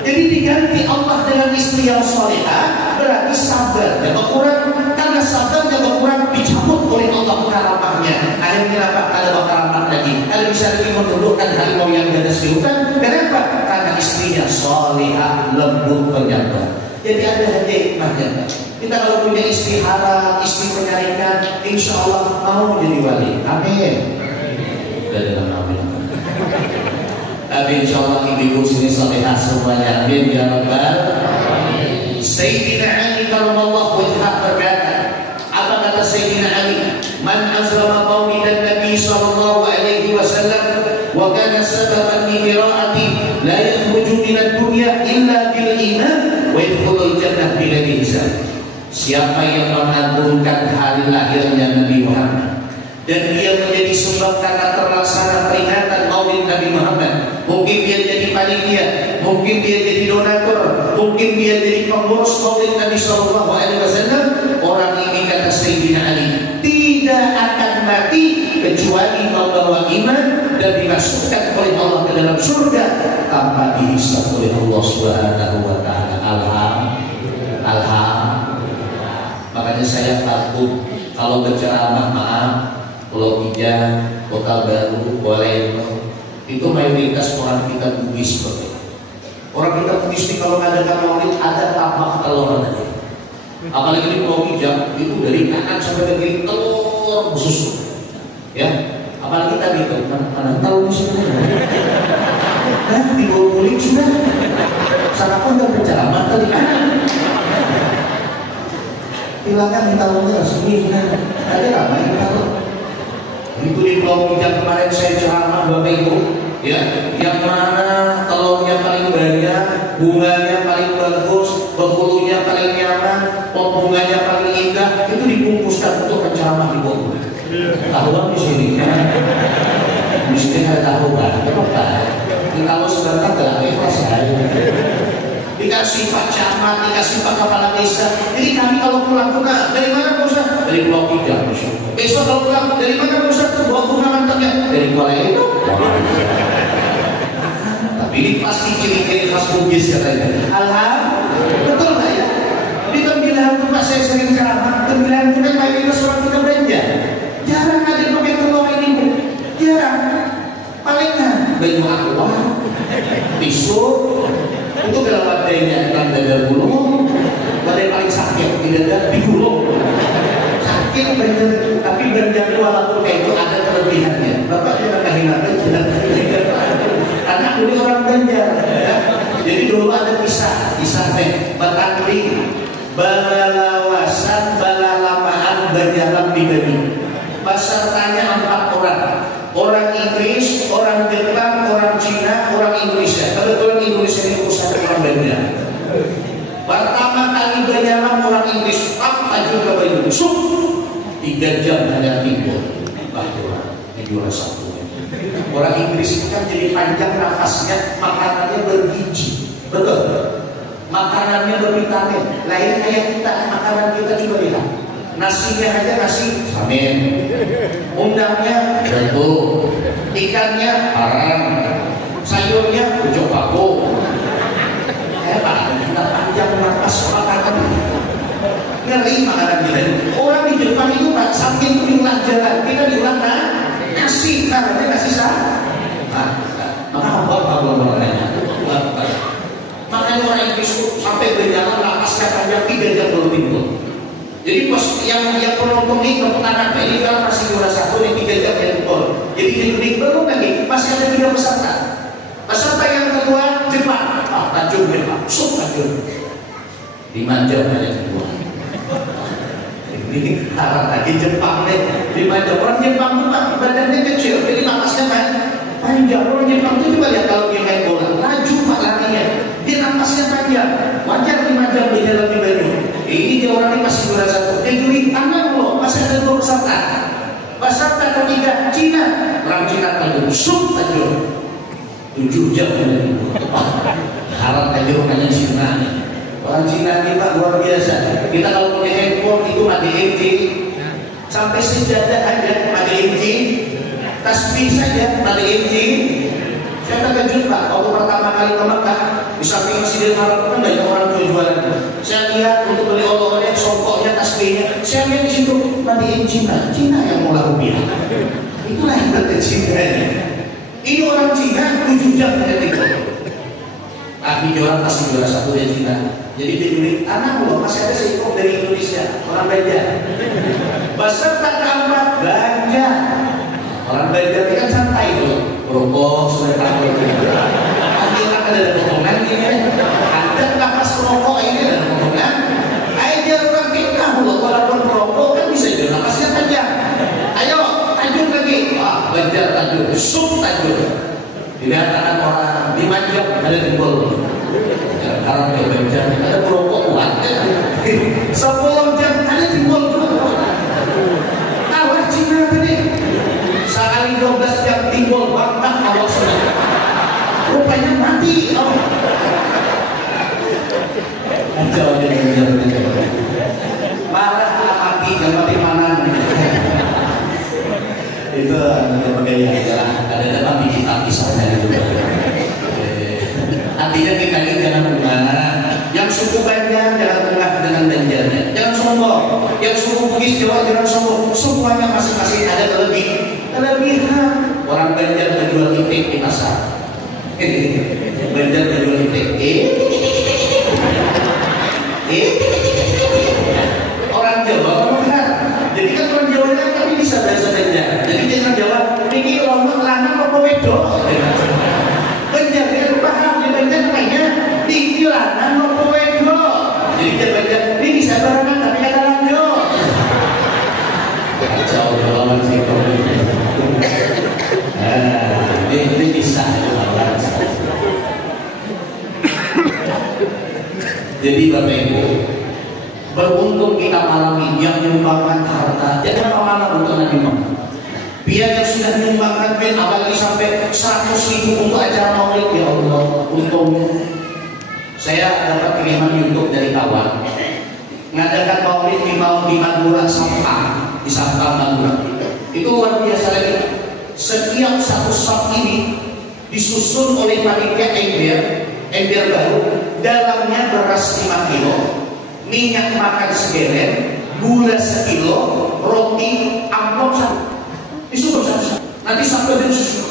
Jadi diganti Allah dengan istri yang solehah, berarti sabarnya berkurang. Karena sabarnya berkurang dicabut oleh Allah karamahnya. Akhirnya apa? Ada karamah lagi. Ada bisa lagi menundukkan harimau yang ganas di hutan. Kenapa? Karena istrinya solehah, lembut, penyabar. Jadi ada hikmahnya. Kita kalau punya istri halal, istri penyarikan, insya Allah mau jadi wali. Amin. Dan dengan amin. Amin insyaallah ibu sini salihah semuanya. Amin ya rabbal alamin. Sayyidina Ali karramallahu wajhah berkata, apa kata Sayyidina Ali? Man azrama maulidan Nabi sallallahu alaihi wasallam wa kana sababan li qiraati la yakhruju min ad-dunya illa bil iman wa yadkhulul jannah bila hisab. Siapa yang mengagungkan hari lahirnya Nabi Muhammad dan dia menjadi sebab karena terlaksana peringatan Maulid Nabi Muhammad, mungkin dia jadi panitia, mungkin dia jadi donatur, mungkin dia jadi pengurus Maulid Nabi Sallallahu Alaihi Wasallam. Orang ini kata Sayyidina Ali tidak akan mati kecuali membawa iman dan dimasukkan oleh Allah ke dalam surga tanpa dihisab oleh Allah Subhanahu Wa Taala. Alhamdulillah. Makanya saya takut kalau berceramah, maaf, Pulau Kijang, Kota Baru, Palembang, itu mayoritas orang kita Bugis seperti itu. Orang kita Bugis ini kalau ngadakan maulid ada tapak telur tadi. Apalagi di Pulau Kijang itu dari kanan sampai ke kiri telur khusus. Ya, apalagi tadi itu mana tahu di sini. Nah, di bawah kulit sudah. Sarapan dan berceramah tadi. Silakan talonnya resmi. Ada ramai talon. Itu di Pulau Kijang kemarin saya ceramah Bapak Ibu, ya, yang mana telurnya paling banyak, bunganya paling bagus, penghulunya paling nyaman, pot bunganya paling indah, itu dibungkuskan untuk penceramah di Bogor. Tahuan di sini, di sini ada tahuan, apa? Kalau sebentar gak ikhlas saya. Dikasih Pak Camat, dikasih Pak Kepala Desa. Jadi kami kalau pulang bunga dari mana Ustaz? Dari Pulau Kijang. Besok kalau pulang dari mana Ustaz? Bawa bunga mantapnya dari Palembang. Ini pasti ciri-ciri khas Bugis katanya. Alhamdulillah, betul nggak ya? Di Tembilahan itu Pak saya sering ceramah. Tembilahan itu kan mayoritas orang kita belanja. Jarang ada yang pakai telur ini Bu. Jarang. Palingnya baju aqua, tisu, itu kalau wadahnya kan dada gulung, wadah paling sakit di dada digulung. Sakit bener, tapi bener walaupun kayak itu ada kelebihannya. Bapak jangan kahinakan, karena ini orang Banjar. Ya. Jadi dulu ada kisah teh Batangring, balalawasan, balalamaan, banjalan di Bali. Pesertanya 4 orang. Orang Inggris, orang Jepang, orang Cina, orang Indonesia. Kebetulan Indonesia ini usaha orang Banjar. Pertama kali berjalan orang Inggris, apa juga Bandung, 3 jam hanya timbul. Ini juara satu. Orang Inggris itu kan jadi panjang nafasnya, makanannya bergizi, betul. Makanannya bervitamin. Lain kayak kita, makanan kita coba lihat. Nasinya aja nasi samin, undangnya batu, ikannya haram, sayurnya ujuk paku. Hebat, kita panjang nafas makanan. Ngeri makanan kita. Orang di Jepang itu Pak, saking diulang jalan, kita diulang nasi, karena nasi sah. Makanya orang Inggris sampai berjalan nafasnya panjang 3 jam baru timbul. Jadi pas yang penonton ini pertanyaan ini kan masih juara 1 di 3 jam yang gol. Jadi di belum lagi masih ada 3 peserta. Peserta yang kedua Jepang, tajam Jepang, tajam. 5 jam hanya kedua. Ini harap lagi Jepang deh. 5 jam orang Jepang itu badannya kecil, jadi napasnya panjang. Orang Jepang itu coba lihat kalau dia main bola, laju Pak larinya, dia napasnya panjang. Wajar 5 jam dia lebih banyak. Ini dia orang ini masih juara 1. Juri tangan loh, masih ada 2 peserta. Peserta ketiga Cina, orang Cina tajam, tajam. 7 jam dari itu. Harap tajam hanya Cina. Orang Cina ini Pak luar biasa. Kita kalau punya handphone itu ada MG, sampai sejadah aja ada MG, tasbih saja ada MG. Saya terkejut Pak, waktu pertama kali ke Mekah, di samping Masjidil Haram kan banyak orang jualan. Saya lihat untuk beli oleh-oleh, songkoknya, tasbihnya. Saya lihat di situ nanti Cina yang mulai rupiah. Itulah yang Cina ini. Ini orang Cina 7 jam ketika. Ahli jualan pasti juara 1 dari Cina. Jadi dia beli anak loh, masih ada seikut dari Indonesia, orang Banjar. Peserta keempat Banjar. Orang Banjar ini kan santai loh. Rokok sudah takut. Akhirnya ada potongan ini. Ada kapas rokok ini ada potongan. Ayo orang kita loh, walaupun rokok kan bisa jadi napasnya panjang. Ayo tajud lagi. Wah Banjar tajud, tajud. Dilihat orang 5 jam ada timbul. Karena dia Banjar ada rokok kuat. 10 jam ada timbul. Kalah Cina tadi. Sekali 12 jam timbul bantah awak sudah. Rupanya mati. Jauh dia marah mati jangan mati mana. Itu bergaya ada mati kita kisahnya itu. Artinya kita ini jangan ungah. Yang suku Banjar jangan ungah dengan Banjarnya. Jangan sombong. Yang suku Bugis Jawa jangan sombong. Semuanya masing-masing ada kelebihan. Orang Banjar menjual itik di pasar. Banjar menjual itik. Orang Jawa benar. Jadi kan orang Jawa kan tapi bisa bahasa Banjar. Jadi dia orang Jawa ini lomba lanang apa wedok. Banjar dia paham di Banjar namanya tinggi lanang apa wedok. Jadi dia Banjar ini bisa barengan tapi kata lanjut. Jauh lawan sih. Ini bisa. Jadi Bapak Ibu, beruntung kita malam ini yang menyumbangkan harta. Jangan amanah untuk Nabi Muhammad. Biar yang sudah menyumbangkan ben apalagi sampai 100.000 untuk acara maulid, ya Allah, untungnya. Saya dapat kiriman YouTube dari kawan ngadakan maulid di Madura Sampang, di Sampang Madura. Itu luar biasa lagi. Setiap satu sab ini disusun oleh panitia ember baru, dalamnya beras 5 kilo, minyak makan segeren, gula 1 kilo, roti, amplop 1, disusun satu-satu. Nanti sampai dan susu.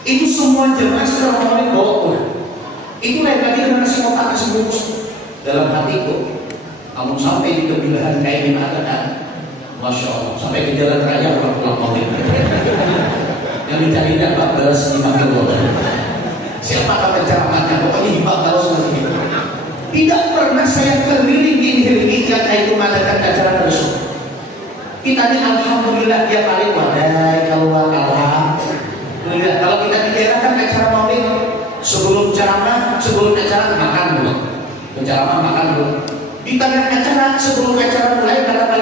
Itu semua jemaah setelah maulid bawa pulang. Itu lain lagi dengan nasi kotak, nasi bungkus. Dalam hatiku, namun sampai di kebilahan kayak gimana kan, Masya Allah, sampai ke jalan raya orang pulang maulid. Yang dicari dapat beras 5 kilo. Siapa kata ceramahnya? Pokoknya hibah kalau seperti itu. Tidak pernah saya keliling ini yang itu mengadakan acara tersebut. Kita ini alhamdulillah dia paling wadai keluar alhamdulillah. Kalau kita di daerah kan acara maulid sebelum ceramah, sebelum acara makan dulu. Penceramah makan dulu. Di tengah acara sebelum acara mulai kata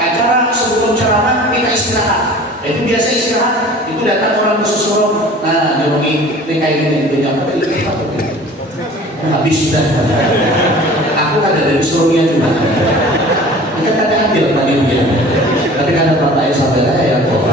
acara sebelum ceramah kita istirahat. Itu biasa istirahat. Itu datang orang bersusuruh. Nah, nyuruhi ini kayak gini gitu nyampe habis sudah. Aku ada dari suruhnya juga. Kita kadang ambil tadi dia. Tapi kan ada bapak yang sabar ya kok.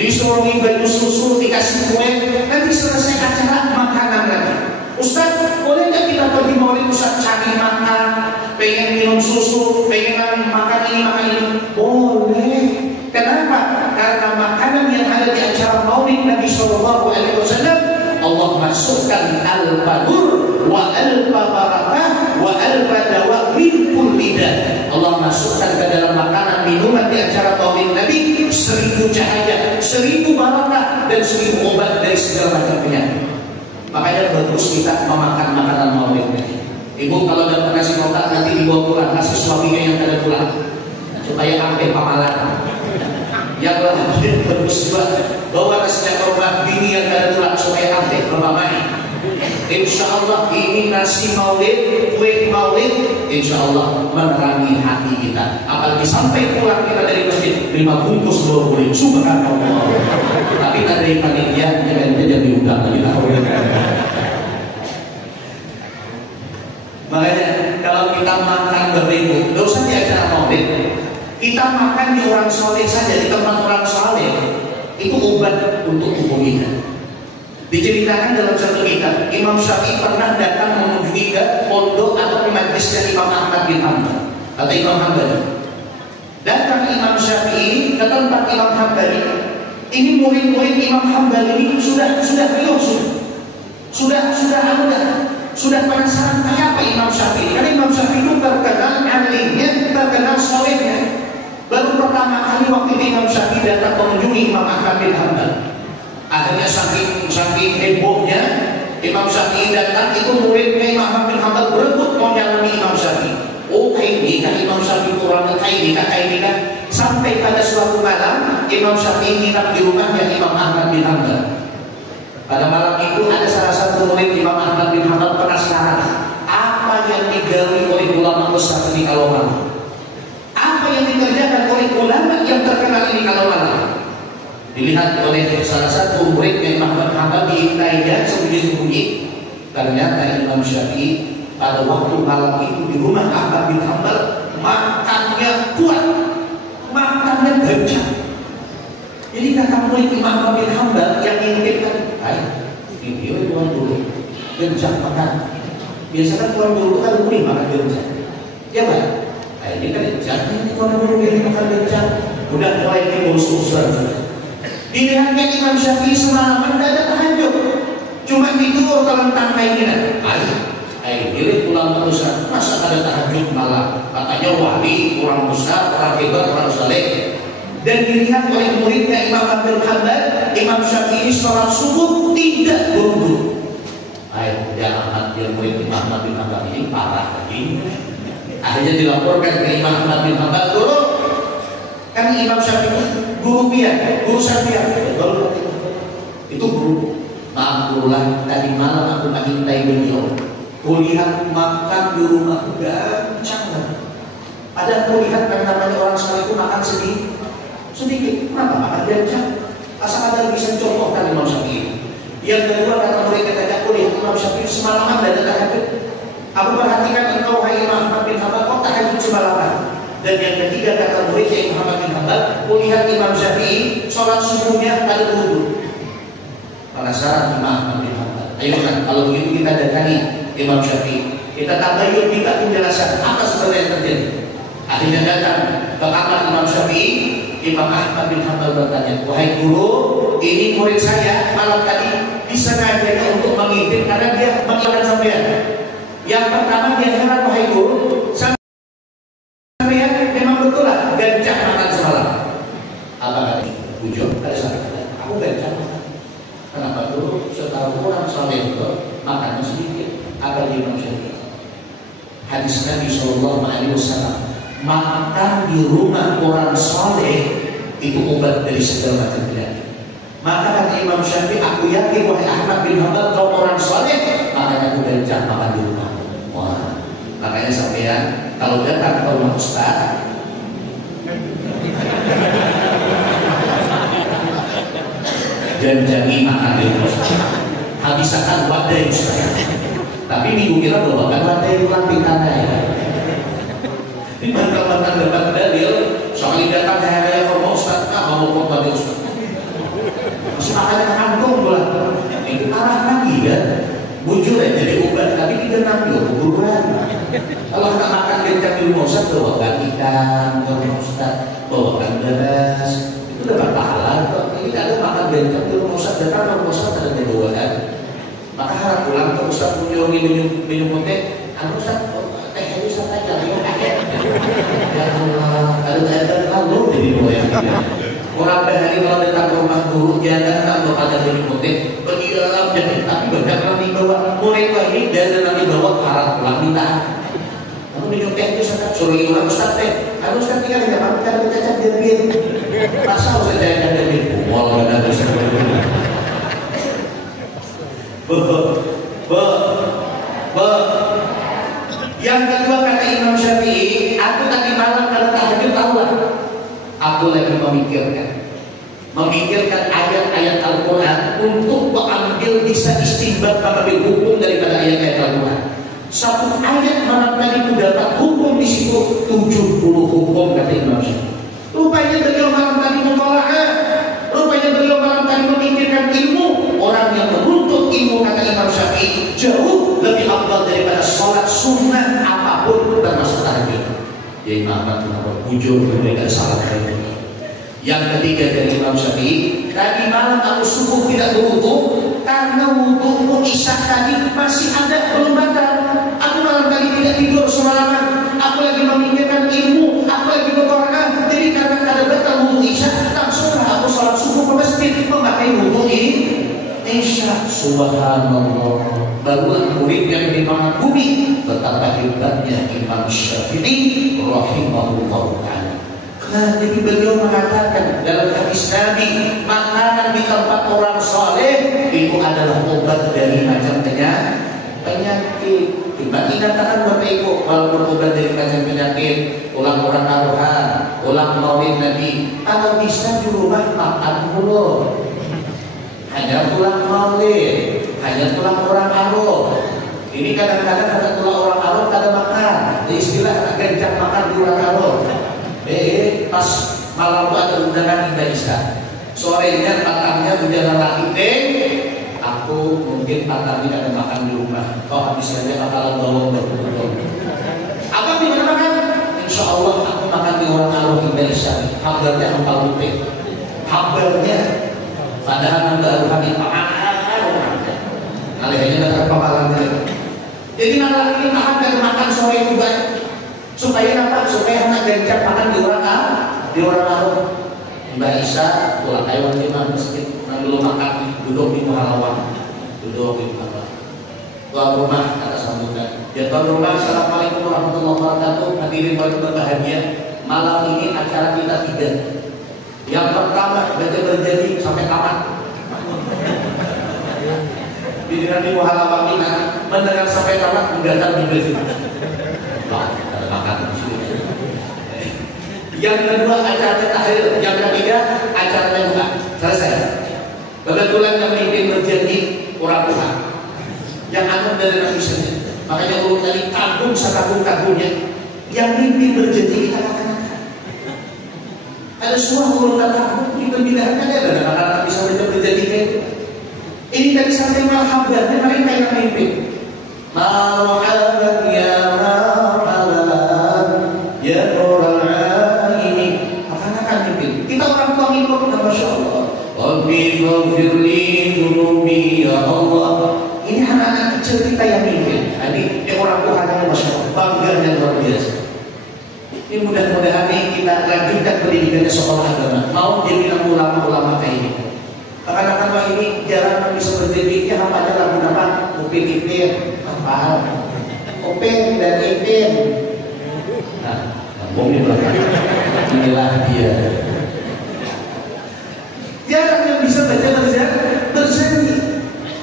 Disuruhi baju susu, dikasih kue, nanti selesai acara makanan lagi. Ustaz, boleh nggak kita pergi maulid Ustaz cari makan, pengen minum susu, pengen makan ini makan ini? Boleh. Kenapa? Karena makanan yang ada di acara maulid Nabi Shallallahu Alaihi Wasallam, Allah masukkan al-badur wa al-babarakah wa al-badawa min kulli dah. Allah masukkan ke dalam makanan minuman di acara maulid Nabi 1000 cahaya, 1000 barakah dan 1000 obat dari segala macam penyakit. Makanya bagus kita memakan makanan maulid Nabi. Ibu kalau dapat nasi kotak nanti dibawa pulang, nasi suaminya yang ada pulang supaya sampai pamalan. Yang lebih bagus juga bawa nasinya ke rumah bini yang ada pulang supaya sampai bermamai. Insya Allah ini nasi maulid, kue maulid, insya Allah menerangi hati kita. Apalagi sampai pulang kita dari masjid 5 bungkus 20, subhanallah. Tapi ada yang panitia yang jadi diundang kita. Makanya kalau kita makan beribu, nggak usah di acara maulid. Kita makan di orang soleh saja, di tempat orang soleh, itu obat untuk tubuh kita. Diceritakan dalam satu kitab, Imam Syafi'i pernah datang mengunjungi ke pondok atau di majlisnya Imam Ahmad bin Hanbal. Kata Imam Hanbali, datang Imam Syafi'i ke tempat Imam Hanbali. Ini murid-murid Imam Hanbali ini sudah riuh, sudah penasaran kayak apa Imam Syafi'i. Karena Imam Syafi'i itu terkenal alimnya, terkenal solehnya. Baru pertama kali waktu Imam Syafi'i datang mengunjungi Imam Ahmad bin Hanbal. Akhirnya saking hebohnya Imam Syafi'i datang, itu muridnya Imam Ahmad bin Hanbal berebut mau nyalami Imam Syafi'i. Oh kayak ini kan Imam Syafi'i kurang kayak ini kan. Sampai pada suatu malam Imam Syafi'i nginap di rumahnya Imam Ahmad bin Hanbal. Pada malam itu ada salah satu murid Imam Ahmad bin Hanbal penasaran apa yang digali oleh ulama besar ini kalau malam. Apa yang dikerjakan oleh ulama yang terkenal ini kalau malam. Dilihat oleh salah satu murid Imam Ahmad bin Hanbal diintainya sembunyi-sembunyi. Ternyata Imam Syafi'i pada waktu malam itu di rumah Ahmad bin Hanbal makannya kuat, makannya gencar. Jadi kata murid Imam Ahmad bin Hanbal yang ngintip kan, video tuan dulu gencar makan. Biasanya tuan dulu kan lebih makan gencar, ya Pak? Ini kan gencar, ini tuan dulu yang makan gencar. Udah mulai timbul-timbul. Dilihatnya Imam Syafi'i semalaman tidak ada tahajud, cuma tidur terlentang kayak gini. Ini pulang terus, masa ada tahajud malam? Katanya wali, orang besar, orang hebat, orang saleh. Dan dilihat oleh muridnya Imam Ahmad bin Hanbal, Imam Syafi'i sholat subuh tidak buru-buru. Ahmad yang murid Imam Ahmad bin Hanbal ini parah lagi. Akhirnya dilaporkan ke Imam Ahmad bin Hanbal, guru, kan Imam Syafi'i guru Syafi'i itu guru. Maaflah tadi malam aku mengintai beliau. Kulihat makan di rumah gancang banget. Ada kulihat yang namanya orang saleh itu makan sedikit. Kenapa makan gancang? Asal ada bisa contohkan Imam Syafi'i. Yang kedua kata mereka kata kulihat Imam Syafi'i semalaman tidak ada tahajud. Aku perhatikan engkau hai Imam Ahmad bin Hanbal kok tahajud semalaman. Dan yang ketiga kata muridnya Imam Ahmad bin Hanbal, kulihat Imam Syafi'i sholat subuhnya ada wudu. Penasaran Imam Ahmad bin Hanbal? Ayo kan, kalau begitu kita datangi Imam Syafi'i. Kita tabayun, kita penjelasan apa sebenarnya yang terjadi. Akhirnya datang ke kamar Imam Syafi'i. Imam Ahmad bin Hanbal bertanya, wahai guru, ini murid saya malam tadi disengaja untuk mengintip karena dia mengingatkan sampean. Yang pertama dia heran, wahai guru, sampean memang betul lah gancang makan semalam. Apa katanya? Bujur, ada salah. Aku gancang makan. Kenapa dulu? Setahu orang soleh itu makannya sedikit. Apa dia Imam Syafi'i? Hadis Nabi SAW, makan di rumah orang soleh itu obat dari segala macam penyakit. Maka kata Imam Syafi'i, aku yakin wahai Ahmad bin Hanbal kau orang soleh, makanya aku gancang makan di rumah. Wah, makanya sampean kalau datang ke rumah ustaz, janji makan di rumah ustaz. Habisakan wadai ustaz. Tapi minggu kira bawakan wadai lampi tanah ya. Ini bantang-bantang dapat dalil soal datang hari ke rumah ustaz, mau khotbah di ustaz. Masuk akalnya ke kantong pula. Itu arah lagi kan. Bujur ya jadi obat, tapi kita ngambil keburuan. Kalau nggak makan kencang di rumah ustaz, bawakan ikan ke rumah ustaz, bawakan beras, itu dapat pahala. Ini ada makan kencang di rumah ustaz, datang ke rumah ustaz ada bawakan. Maka harap pulang ke ustaz punya minum teh, anu ustaz teh aja ustaz aja. Ya Allah, ada kalau jadi doyan. Orang dari kalau datang ke rumah guru, jangan tak pada minum teh, berdiam jadi tapi berkat nanti bawa murid lagi dan nanti bawa harap pulang minta. Kamu minum teh itu ustaz suruh orang ustaz teh, anu ustaz tinggal di kamar kita cacat biar masa ustaz jangan biar wal ada ustaz. Yang kedua kata Imam Syafi'i, aku tadi malam kalau tahajud tahulah, aku lagi memikirkan ayat-ayat Al-Quran untuk mengambil bisa istinbat mengambil hukum daripada ayat-ayat Al-Quran. Satu ayat malam tadi ku dapat hukum di situ 70 hukum kata Imam Syafi'i. Rupanya beliau malam tadi mentolaknya, rupanya beliau malam tadi memikirkan ilmu. Orang yang menuntut ilmu kata Imam Syafi'i jauh lebih afdal daripada sholat sunnah apapun termasuk tahajud. Ya Imam Ahmad bin Hanbal bujur berbeda salah dari. Yang ketiga dari Imam Syafi'i, tadi malam aku subuh tidak berwudu karena wuduku isya tadi masih ada belum batal. Aku malam tadi tidak tidur semalaman. Aku lagi memikirkan ilmu, aku lagi berdoa. Jadi karena ada batal wudu isya, langsung aku sholat subuh ke masjid memakai wudu isya. Subhanallah, barulah murid yang dimana bumi betapa hebatnya Imam Syafi'i rahimahullah ta'ala. Nah, jadi beliau mengatakan dalam hadis Nabi, makanan di tempat orang soleh itu adalah obat dari macam penyakit. Kita ingatkan Bapak Ibu, walaupun obat dari macam penyakit, ulang orang aruhan, ulang maulid Nabi, kalau bisa di rumah makan dulu. Hanya tulang maulid, hanya tulang orang aruh. Ini kadang-kadang ada tulang orang aruh kadang makan. Istilah anak kencang makan di orang aruh. Pas malam itu ada undangan Indah Isa. Sorenya patangnya berjalan lagi aku mungkin patangnya ada makan di rumah. Kau habis saja bakalan bawa berkumpul. Apa bisa makan? Insya Allah aku makan di orang aruh Indah Isa. Kabarnya 4 rupiah. Kabarnya padahal nambah aruhan di alihnya datang papalannya. Jadi malam ini makan sore itu banyak. Supaya apa? Supaya anak gancang makan di orang aruh. Mbak Isa pulang kayak lima masjid, belum makan, duduk di muhalawah, tuan rumah kata sambutan. Ya tuan rumah, assalamualaikum warahmatullahi wabarakatuh. Hadirin berbahagia. Malam ini acara kita 3. Yang pertama baca berjanji sampai tamat. Di muhalawah kita mendengar sampai tamat mendatang di Brazil. Yang kedua acaranya tahlil, yang ketiga acaranya buka. Selesai. Kebetulan yang mimpin berjanji orang Tuhan. Yang akan dari Nabi saja. Makanya ulun tadi kagum sekagum-kagumnya. Yang mimpin berjanji kita katakan. Ada semua ulun kagum di pembinaannya ada anak-anak bisa berjanji kayak itu. Ini tadi sampai marhaban, mereka yang mimpin. Marhaban ya marhaban ya Nurul Aini. Akan mimpin. Kita orang tua ngikut, masya Allah. Rabbi ghafirli dhunubi ya Allah. Ini anak-anak kecil kita yang mimpin. Ini orang tua hanya masya Allah, bangganya luar biasa. Ini mudah-mudahan kita lanjutkan pendidikannya sekolah agama. Mau jadi ulama-ulama kayak ini. Akan-akan ini jarang bisa berdiri. Ya apa aja lagu nama Upin Ipin, apa? Upin dan Ipin. Nah, ngomong di belakang. Inilah dia. Jarang yang bisa baca berjanji.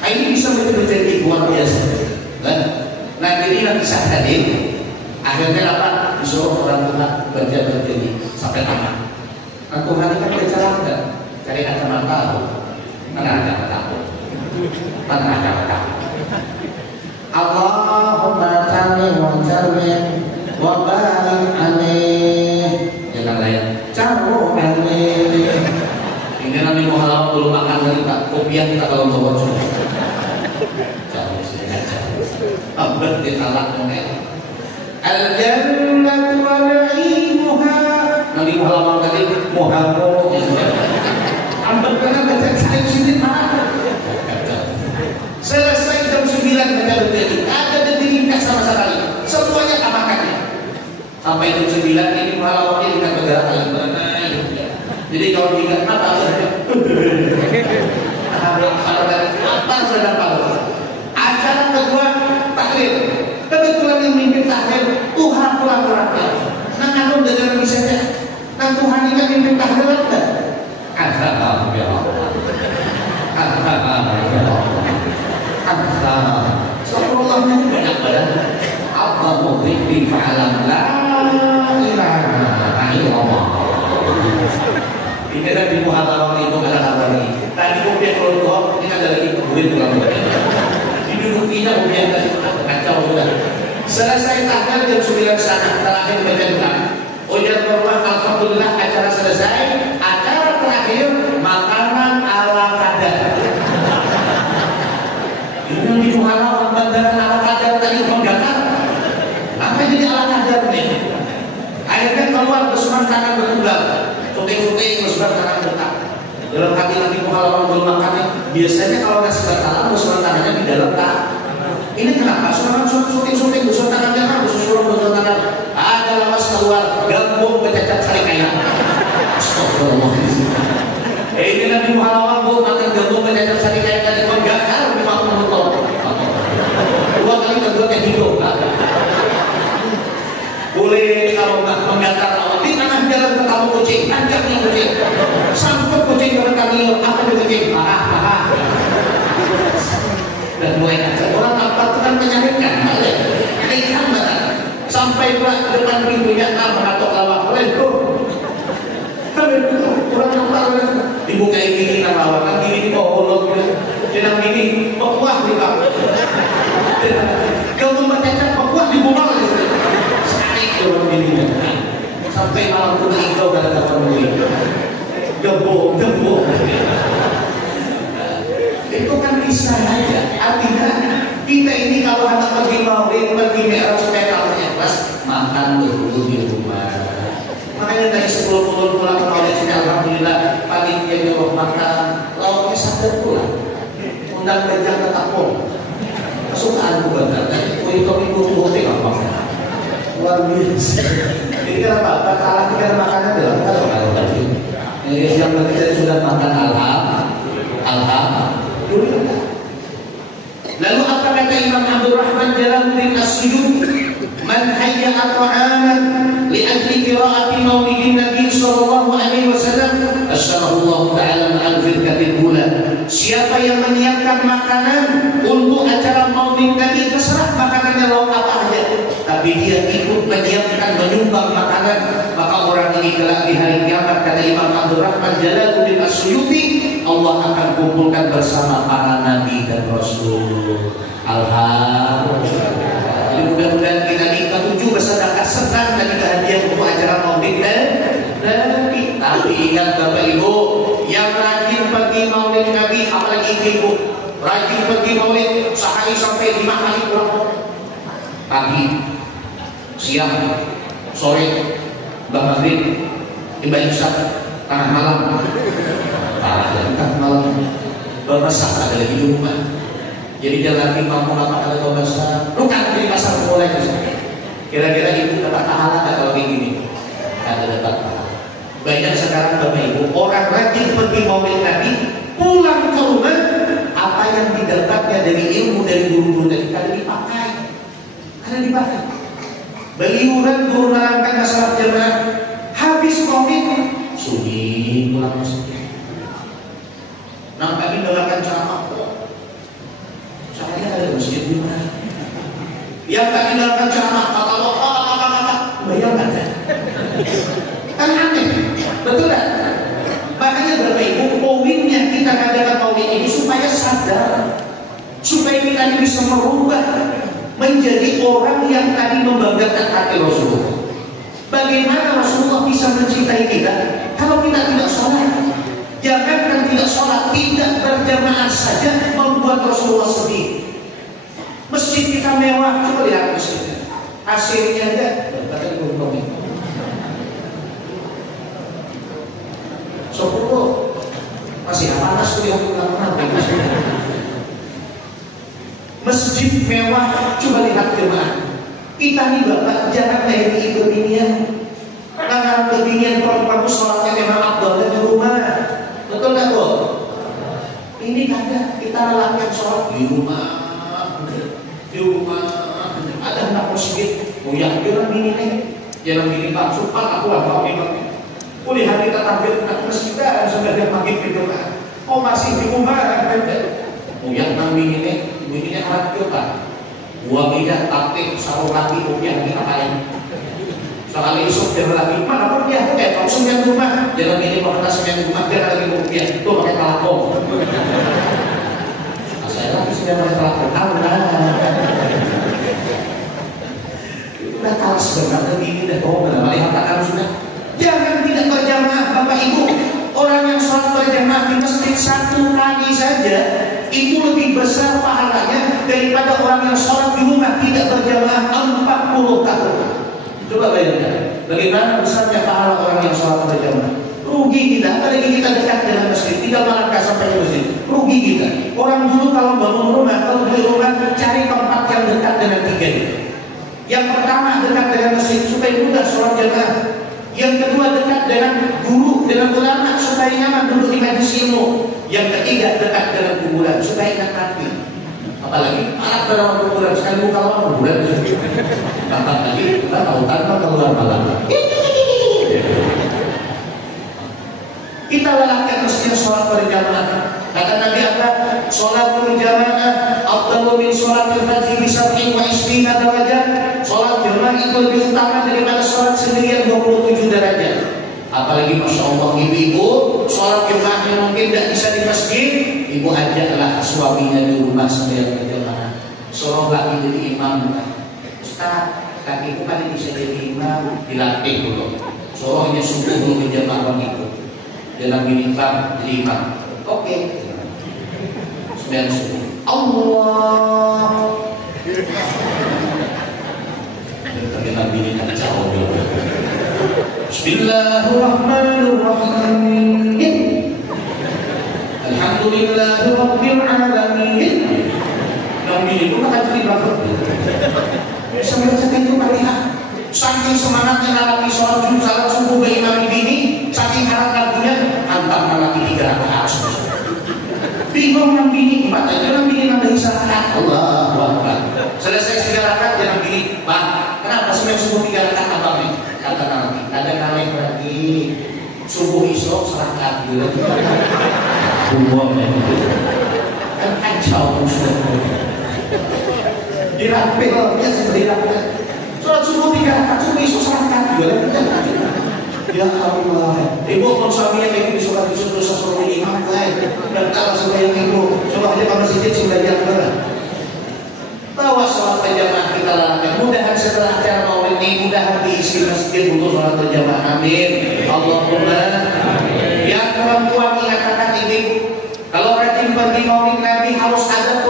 Ini bisa baca berjanji luar biasa. Nah, jadi yang bisa hadir. Akhirnya apa? Disuruh orang tua baca berjanji sampai tamat. Nah, Tuhan ini kan baca enggak? Cari kacamata. Mana kacamata? Mana kacamata? Allahumma salli wa sallim wa barik alaihi. Jangan lain. Caru alaihi. Ini nanti mau halaman belum makan dari Pak. Kopiah kita kalau bawa cuma. Caru sih. Abad ditalak dongeng. Al-jannatu wa na'imuha. Nanti mau halaman tadi Muhammad. Ambil karena baca saya sini mana? Selesai jam 9 baca berjadi. Ada detik sama sekali. Semuanya tamakannya. Sampai jam 9 ini halamannya dengan bergerak yang berenang. Jadi kalau diingat apa saja. Apa sedang tahu? Acara kedua tahlil. Kebetulan yang mimpin tahlil Tuhan pulang-pulangnya. Nah anu dengan misalnya. Nah Tuhan ini kan mimpin tahlil ada. Asal ya Allah. Astagfirullahnya banyak banget. Apa mughibbi fa'alam la ilaha illallah. Ini kan di muhadharah itu ada kabar ini. Tadi kemudian kalau ini ada lagi murid pulang balik. Didudukinya kemudian tadi kacau sudah. Selesai tahlil jam 9 sana terakhir baca doa. Ujar berdoa alhamdulillah acara selesai. Acara terakhir makanan ala kadar. Ini di muhadharah bandara ala kadar tadi membakar. Apa jadi ala kadar nih? Akhirnya keluar besuran tangan bertulang. Syuting besuran tangan bertak. Dalam hati nanti muhadharah belum makannya. Biasanya kalau nasi bertalang besuran tangannya di dalam tak. Ini kenapa? Syuting besuran tangannya kan besuran tangan. Ada lawas keluar gabung bercacat sari kaya. Astagfirullahaladzim. Ini nanti muhadharah bu makan gabung bercacat sari kaya tadi membakar di waktu mentok. 2 kali kedua kayak hidup. Boleh kalau nggak menggantar awal di tengah jalan ketemu kucing, anjaknya kucing, sangkut kucing dengan kamion, apa itu kucing? Parah. Dan mulai ngajak orang apa itu kan menyakitkan, ikan banget. Sampai depan pintunya mengatok lawak, oleh bro. Orang yang tahu dibuka ini kan lawak, kan gini pohon jenang ini pekuah di bawah. Kalau membacakan pekuah di bawah. Sampai malam pun engkau dah dapat beli gebuk itu kan kisah aja. Artinya kita ini kalau hendak pergi maulid, pergi mi'raj supaya kalahnya ikhlas, makan dulu di rumah. Makanya dari 10 pulang ke maulid ini alhamdulillah panitia nyuruh makan lauknya sadar pulang, undang bejang ke tapung kesukaanku bakar dan kue-kue apa luar biasa. Ini kenapa? Bakalan kita makanan dalam kalau tadi. Yang siang kita sudah makan Lalu apa kata Imam Abdul Rahman Jalaluddin As-Suyuti? Man hayya'a ta'aman li ajli qira'ati maulidin Nabi sallallahu alaihi wasallam asyarahu Allah taala ma'al firqatil ula. Siapa yang menyiapkan makanan untuk acara maulid Nabi, terserah makanannya lauk apa aja, tapi dia ikut menyiapkan menyumbang makanan, maka orang ini kelak di hari kiamat kata Imam Abdul Rahman Jalaluddin As-Suyuti, Allah akan kumpulkan bersama para nabi dan rasul. Alhamdulillah. Jadi mudah-mudahan kita tujuh bersedekah senang dan hadiah untuk acara maulid Nabi. Tapi ingat Bapak Ibu, yang rajin pergi maulid Nabi, apalagi ibu, pergi maulid sehari sampai 5 kali pulang. Pagi, siang, sore, maghrib, tiba isya, tengah malam. Tengah malam. Bermasak ada lagi di rumah. Jadi dia lagi mampu apa ada bermasak. Lu kan di pasar mulai. Kira-kira ibu dapat pahala nggak kalau kayak gini? Ada dapat pahala. Banyak sekarang Bapak Ibu orang rajin pergi maulid Nabi, pulang ke rumah apa yang didapatnya dari ilmu dari guru-guru tadi kada dipakai. Beliuran guru menerangkan masalah jemaah, habis maulid sunyi pulang masjid. Nah kami dengarkan ceramah kok, caranya ada masjid di mana? Yang kami dengarkan ceramah kata bayangkan kan aneh, betul tak? Makanya Bapak Ibu poinnya kita ngadakan maulid ini supaya sadar, supaya kita bisa merubah menjadi orang yang tadi membanggakan hati Rasulullah. Bagaimana Rasulullah bisa mencintai kita kalau kita tidak sholat? Jangankan tidak sholat, tidak berjamaah saja membuat Rasulullah sedih. Masjid kita mewah, coba lihat masjidnya, AC-nya aja Sopur masih panas tuh yang masjid mewah, coba lihat jemaah. Kita nih Bapak jangan kayak ikut beginian. Karena beginian perempuan sholatnya memang abdul di rumah. Betul nggak Bu? Ini kadang kita lakukan sholat di rumah. Ada anak masjid, yang jangan ini Pak, sumpah aku apa ini. Lihat kita tampil ke masjid dan sudah dia makin berdoa. Oh masih di rumah yang nang begini harap kita. Buang dia tapi sarung lagi yang diapain? Sekali esok dia lagi mana pun dia kalau sembilan rumah jangan ini mau kena sembilan rumah dia lagi rupiah itu pakai telapor. Saya lagi sudah pakai telapor tahu lah. Itu dah kalah sebenarnya ini dah tahu benar lihat akan sudah. Jangan tidak berjamaah Bapak Ibu. Orang yang sholat berjamaah di masjid 1 kali saja itu lebih besar pahalanya daripada orang yang sholat di rumah tidak berjamaah 40 tahun. Coba bayangkan bagaimana besarnya pahala orang yang sholat berjamaah. Rugi kita, apalagi kita dekat dengan masjid, tidak melangkah sampai ke masjid. Rugi kita. Orang dulu kalau bangun rumah, kalau beli rumah cari tempat yang dekat dengan 3. Yang pertama dekat dengan masjid supaya mudah sholat jamaah. Yang kedua dekat dengan guru, dengan ulama supaya nyaman duduk di majelis ilmu. Yang ketiga dekat dengan kuburan supaya ingat mati. Apalagi anak dalam kuburan sekali buka lama kuburan. Kapan lagi kita tahu tanpa keluar malam. Kita lelaki mestinya sholat berjamaah. Kata Nabi apa? Sholat berjamaah afdalu min sholatil fajri bi 27 derajat. Sholat jamaah itu lebih utama daripada sholat sendirian 27 derajat. Apalagi Masya Allah ibu-ibu sholat jamaahnya mungkin tidak bisa di masjid, ibu ajaklah suaminya di rumah sambil berjamaah. Suruh lagi jadi imam. Ustaz, kakiku kan bisa jadi imam, dilatih dulu. Suruhnya subuh dulu berjamaah begitu. Dalam minimal jadi imam. Oke. Sembilan subuh. Allah. Nabi ini tak jauh. Bismillahirrahmanirrahim. Alhamdulillahirabbil alamin. Nabi itu kan cerita sampai saking itu melihat saking semangatnya nalaki sholat salat subuh bagi imam ini, saking harap lagunya antar nalaki 3 rakaat. Bingung yang bini 4 aja, yang bini nambah isarat. Allahu Akbar. Selesai 3 rakaat jangan bini, Bang, kenapa semua subuh 3 rakaat abang nih? Kata nanti, ada kalian lagi subuh isok serangkat dulu. Buang kan kacau sudah. Dirampil, ya sudah dirampil. Sholat subuh 3 rakaat, subuh isok serangkat dulu. Ya Allah, ibu kalau suaminya kayak gitu sholat isok dosa suruh imam lain dan kalah sama yang ibu. Coba aja kalau masjid sudah jalan. Bawa sholat berjamaah kita lakukan. Mudahan setelah acara maulid ini, mudahan diisi masjid untuk sholat berjamaah. Amin. Allahumma. Yang perempuan ingat kata ibu, kalau rajin pergi maulid Nabi harus ada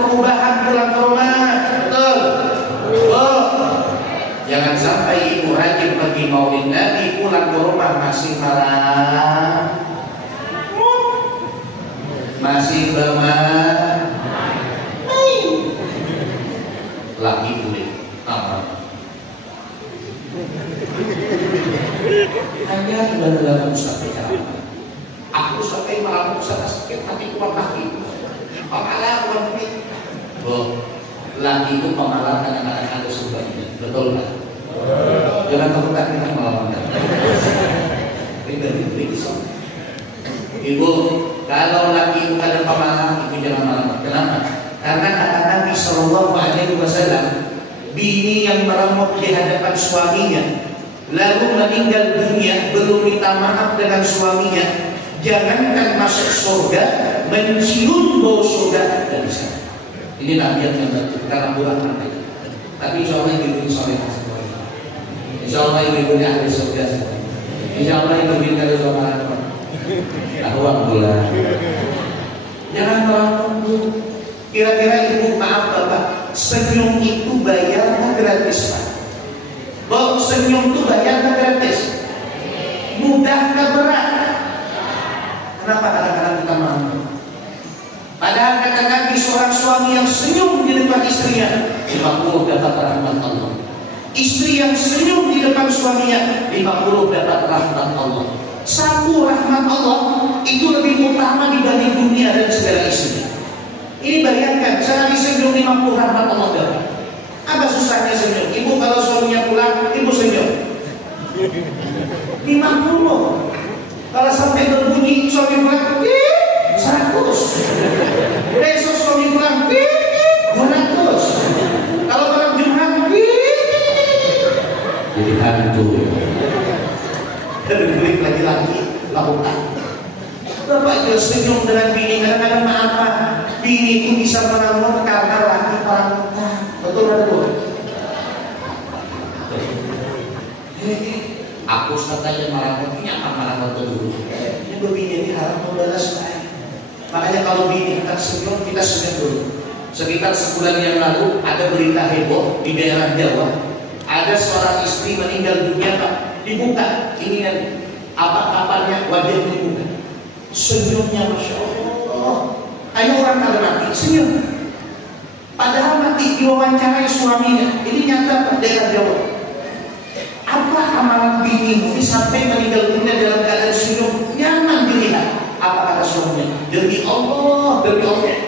Jangan sampai ibu haji pergi maulid Nabi pulang ke rumah masih marah, masih bermain, lagi kulit apa? Hanya dalam Ustaz bicara. Aku sampai malam Ustaz sakit hati kuat lagi. Pemalah konflik. Oh, lagi itu pemalah anak-anak ada sebagainya. Betul kan? Jangan kamu tak kita melawan. Ibu, kalau laki itu ada pemalah, itu jangan melawan. Kenapa? Karena kata Nabi Shallallahu Alaihi Wasallam, bini yang meremuk di hadapan suaminya, lalu meninggal dunia belum minta maaf dengan suaminya, jangankan masuk surga, mencium bau surga tidak bisa. Ini Nabi yang membantu karena bulan nanti. Tapi insya Allah ibu ini soleh semua. Insya Allah ibu ini ahli surga semua. Insya Allah ibu ini dari surga. Tahuan bulan. Jangan melakukan. Kira-kira ibu maaf bapak, senyum itu bayarnya gratis pak? Bahwa senyum itu bayarnya gratis? Mudah ke berat? Kenapa kadang-kadang kita mau? Padahal kata Nabi seorang suami yang senyum di depan istrinya 50 dapat rahmat Allah. Istri yang senyum di depan suaminya 50 dapat rahmat Allah. Satu rahmat Allah itu lebih utama dibanding dunia dan segala isinya. Ini bayangkan, sekali senyum 50 rahmat Allah dapat. Apa susahnya senyum? Ibu kalau suaminya pulang, ibu senyum 50. Kalau sampai berbunyi suami pulang, 100. Besok suami pulang, 200. Kalau malam Jumat, jadi hantu. Dan balik lagi-lagi lakukan. Bapak juga senyum dengan bini. Kadang-kadang maaf pak, bini itu bisa menanggung karena laki perantar. Betul betul. Aku katanya marah, ini apa marah dulu? Ini bini ini harap membalas baik. Makanya kalau bini kita senyum, kita senyum dulu. Sekitar sebulan yang lalu ada berita heboh di daerah Jawa. Ada seorang istri meninggal dunia pak. Dibuka, ini kan apa kabarnya, wajah dibuka. Senyumnya masya Allah. Ayo orang kalau mati senyum. Padahal mati diwawancarai suaminya. Ini nyata daerah Jawa. Apa amalan binimu sampai meninggal dunia dalam keadaan senyum? Nyaman dilihat. Apa kata suaminya? Demi Allah, demi Allah,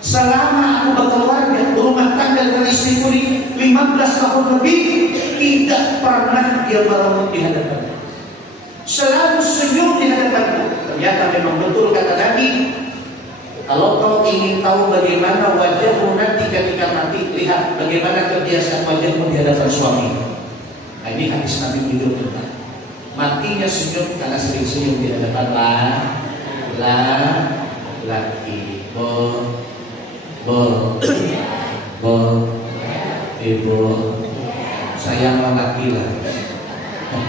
selama aku berkeluarga, berumah tangga dengan istriku ini 15 tahun lebih, tidak pernah dia meremuk di hadapannya. Selalu senyum di hadapannya. Ternyata memang betul kata Nabi, kalau kau ingin tahu bagaimana wajahmu nanti ketika mati, lihat bagaimana kebiasaan wajahmu di hadapan suami. Nah, ini hadis Nabi hidup benar. Matinya senyum karena sering senyum di hadapan laki. Ibu sayang laki lah.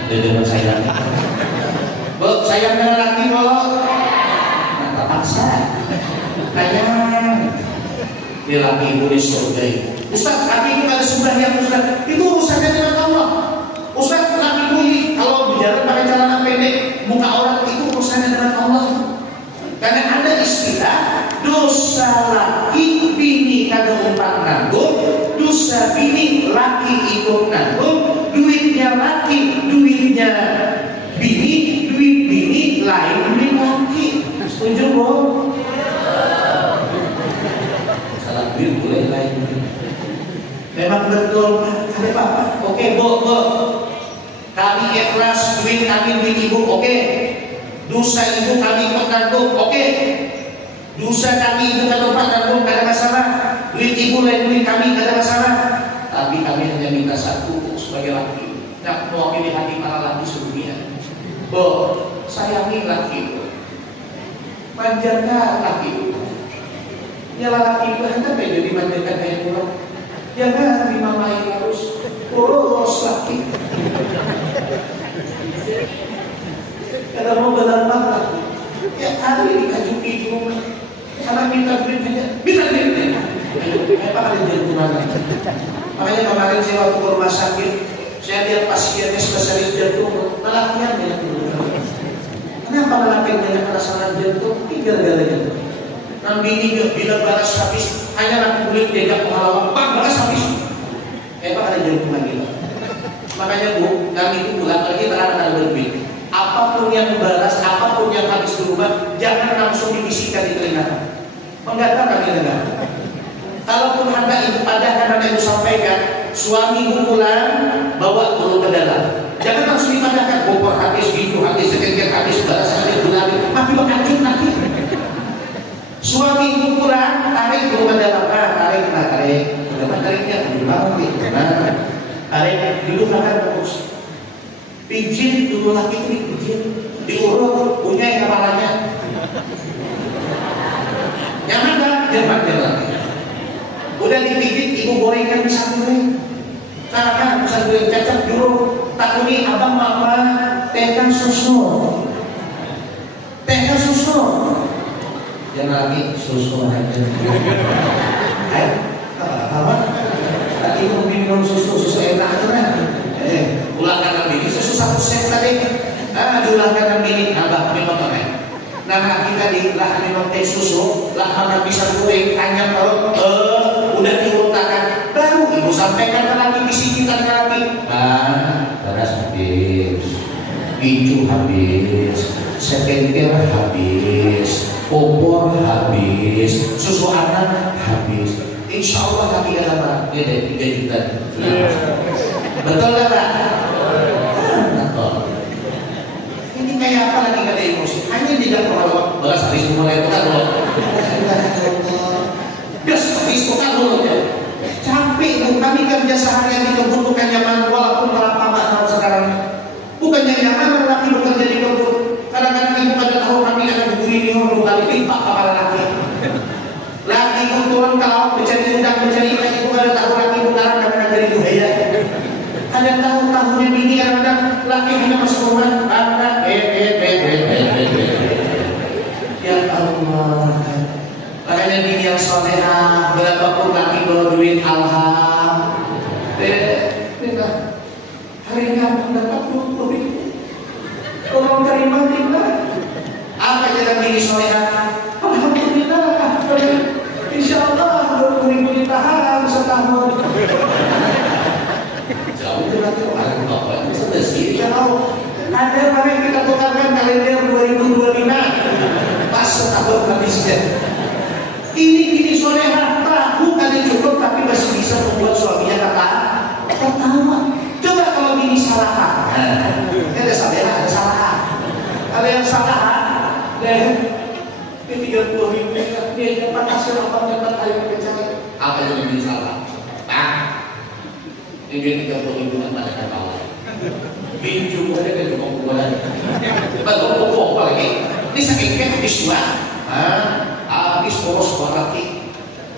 Dengan sayang. Sayang dengan laki nah, terpaksa. Sayang. Ini laki ibu di surga itu. Ustaz, laki itu ada sebelah yang Ustaz. Itu urusannya dengan Allah. Ustaz, laki ibu ini kalau berjalan pakai celana pendek, muka orang itu urusannya dengan Allah. Karena ada istilah dosa laki bini kada umpan nanggung, dosa bini laki ikut nanggung, duitnya laki, duitnya bini, duit bini lain duit laki. Setuju bu? Salah duit boleh lain. Memang betul ada apa? Oke bu, kami ikhlas duit kami duit ibu, oke. Dosa ibu kami ikut nanggung, oke. Dosa kami ibu kami ikut nanggung, tidak ada masalah. Duit ibu lain duit kami, tidak ada masalah. Tapi kami hanya minta satu sebagai laki, tidak mewakili hati para laki sedunia. Sayangi laki itu, manjakan laki itu. Nyala laki itu hanya jadi manjakan kayak pulang. Jangan terima main harus urus laki. Kalau mau benar-benar ya hari dikajuki di rumah karena minta duit apa kalian jadi gimana? Makanya kemarin saya waktu ke rumah sakit Saya lihat pasiennya spesialis jantung, lelakian banyak dulu. Kenapa lelaki banyak masalah jantung? Gara-gara jantung. Nabi ini bila baras habis, hanya nanti kulit diajak pengalaman, Pak baras habis. Pak ada jantung lagi Pak. Makanya Bu, kami itu bulan lagi terhadap berbeda. Apapun yang baras, apapun yang habis berubah, jangan langsung dibisikkan di telinga. Menggatal kami dengar. Kalaupun Anda ibu padahkan Anda itu sampaikan, suami pulang bawa dulu ke dalam. Jangan langsung dipadahkan, kompor habis, bidu habis, sekengkir habis, baras habis, bulan mati berkacun lagi. Suami pulang, tarik dulu ke dalam, tarik, tariknya, tarik, duduk makan terus. Pijit dulu lagi itu dipijit, diurut, punya yang kepalanya. Nyaman kan? Nyaman. Udah dipijit, ibu gorengkan pisang goreng. Karena pisang goreng cacap dulu. Takuni abang mama tehkan susu. Jangan lagi susu aja. Apa? Tadi itu minum susu enak kan? Ulangkan Nabi ini susu 1 set tadi. Diulangkan Nabi ini abang minum apa? Nah kita dilah minum teh susu, lah mana bisa goreng hanya perut udah diurutakan, baru ibu sampaikan ke laki, bisikan ke laki, baras habis, hijau habis, sekengkir habis, kompor habis, susu anak habis. Insya Allah kaki ada barang dia 3 juta. Betul nggak Pak? Betul. Ini kayak apa lagi kata emosi? Hanya tidak perlu balas habis mulai tukar loh. Bias habis tukar loh. Capek bu, kami kerja seharian di kebun bukan nyaman walaupun berapa mahal sekarang. Bukannya nyaman laki bekerja di kebun. Kadang-kadang ibu pada tahu kami akan berdiri di rumah kali timpak kepala laki. Laki itu turun ke laut mencari udang mencari ikan, ibu pada tahu laki utara karena dari buaya. Ada tahu-tahunya bini kadang-kadang laki hanya masuk rumah anak ya Allah. Makanya bini yang solehah berapapun laki bawa duit alhamdulillah. Hari ini aku dapat 20 ribu. Orang terima. Apa jalan bini solehah? Alhamdulillah. Insya Allah 20 ribu ditahan setahun. Jauh berarti orang bapak bisa bersih kalau ada mana yang kita tukarkan kalender 2025 pas setahun habisnya. Ini solehah tahu kali cukup tapi masih bisa membuat suaminya ketawa. Coba kalau ini salah, ada salah, ada salah. Kalau yang salah, ini 30 ribu dia dapat hasil apa dapat air mencari apa yang lebih salah? Ini 30 ribu yang mana kan bawah. Pinju ada kan cuma bulan. Betul pokok lagi. Ini sakit kan habis dua. Habis poros laki.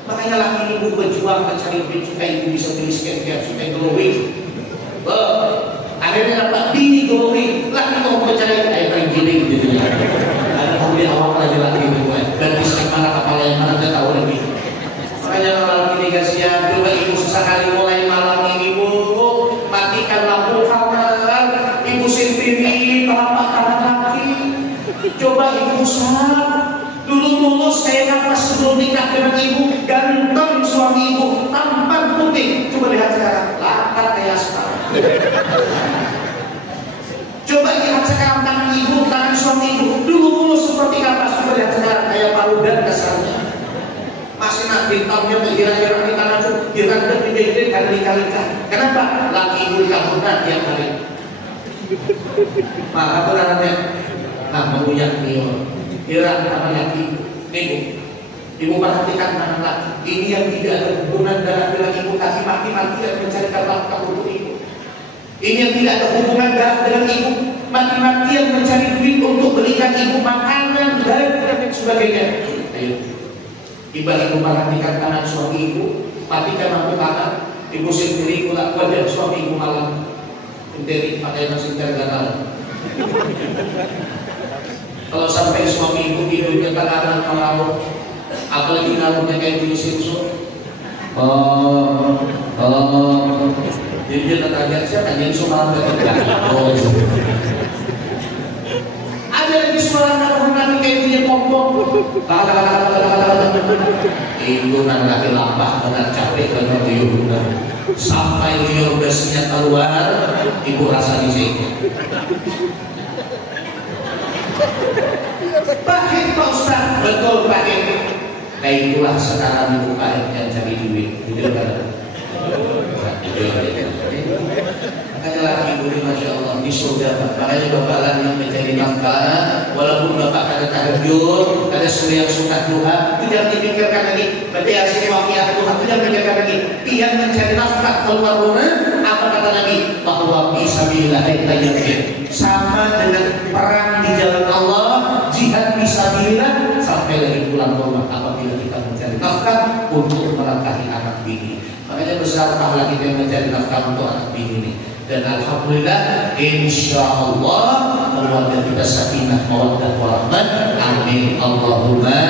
Makanya laki ini berjuang mencari duit supaya ibu bisa beli skincare supaya glowing. Akhirnya dapat bini glowing. Laki mau mencari air paling giling gitu. Ada kemudian awal aja laki itu dan bisa mana kepala yang mana dia tahu lebih. Makanya malam ini guys ya, coba ibu sesekali mulai malam ini bu, matikan lampu kamar, ibu sendiri telapak tangan laki. Coba ibu salat, dulu lulus kayak nafas sebelum nikah dengan ibu, ganteng suami ibu, tampan putih. Coba lihat sekarang, lakat kayak aspal. Coba lihat sekarang tangan ibu, tangan suami ibu, dulu lulus seperti kapas. Coba lihat sekarang kayak paludan dasarnya. Masih nak hitamnya berkira-kira di tangan itu direndam di kali-kalikan. Kenapa? Laki ibu dikabulkan tiap hari. Maka apa namanya? Menguyak nior. Kira sama laki ibu perhatikan tangan laki. Ini yang tidak ada hubungan darah dengan ibu, tapi mati-mati yang mencari nafkah untuk ibu. Ini yang tidak ada hubungan darah dengan ibu, mati-mati yang mencari duit untuk belikan ibu makanan dan sebagainya. Ayo. Ibu perhatikan tangan suami ibu, matikan lampu tangan, ibu sendiri kulak wajah suami ibu malam, sendiri pakai nasi gatal. Kalau sampai suami ibu hidupnya tekanan malam, apalagi ngalungnya kayak bunyi simsuk, Jadi dia terkaget siapa yang sumaran berkali. Oh, ada lagi sumaran Nabi kayak punya pom-pom. Itu nang laki lampah karena capek karena liur. Sampai liur gasnya keluar, ibu rasa di sini. Pakai Pak Ustaz, betul pakai. Kayak itulah sekarang ibu kain yang cari duit. Gitu kan? Makanya laki ibu ini Masya Allah di surga. Makanya bapak yang mencari nafkah, walaupun bapak ada tahajud, ada surya yang sunnah Tuhan, itu jangan dipikirkan lagi. Berarti hasilnya wakiah Tuhan itu jangan dipikirkan lagi. Dia mencari nafkah keluar rumah, apa kata Nabi? Bahwa fisabilillah sama dengan perang di jalan Allah, jihad fisabilillah, sampai lagi pulang rumah apabila kita mencari nafkah untuk melangkahi anak bini. Makanya besar pahala kita yang mencari nafkah untuk anak bini ini. Dan alhamdulillah insyaallah keluarga kita sakinah mawaddah warahmat. Amin Allahumma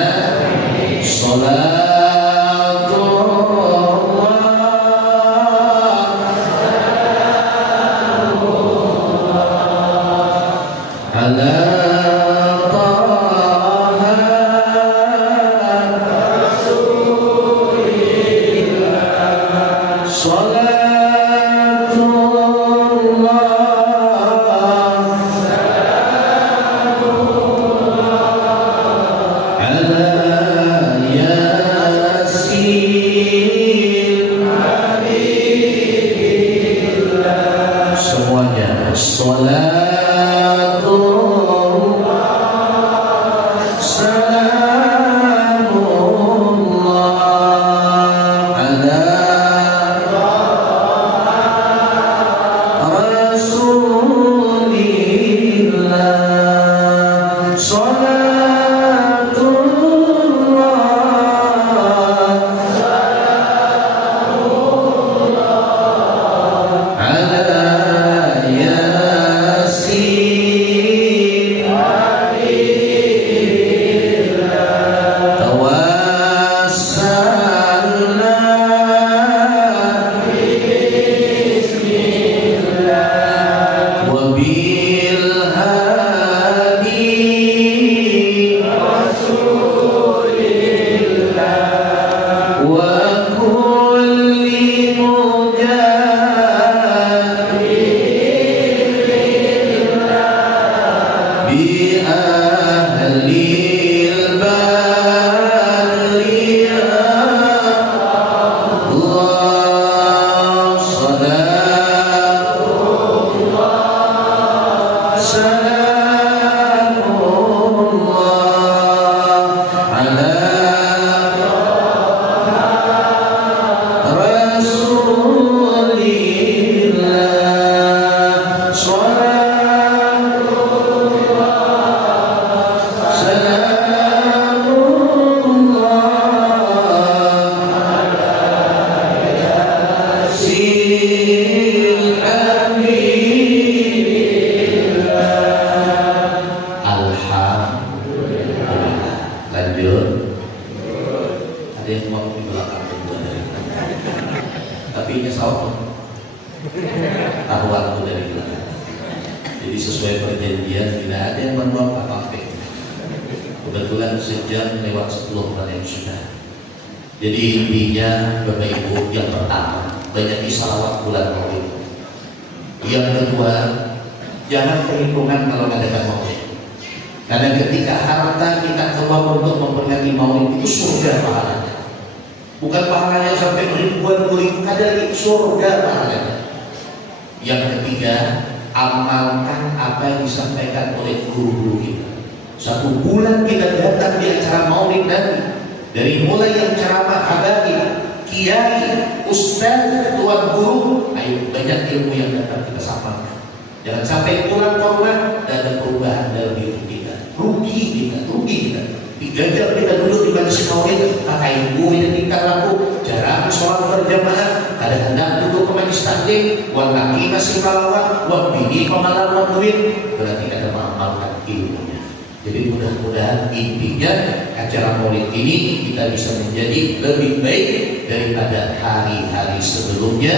Jadi mudah-mudahan intinya acara Maulid ini kita bisa menjadi lebih baik daripada hari-hari sebelumnya.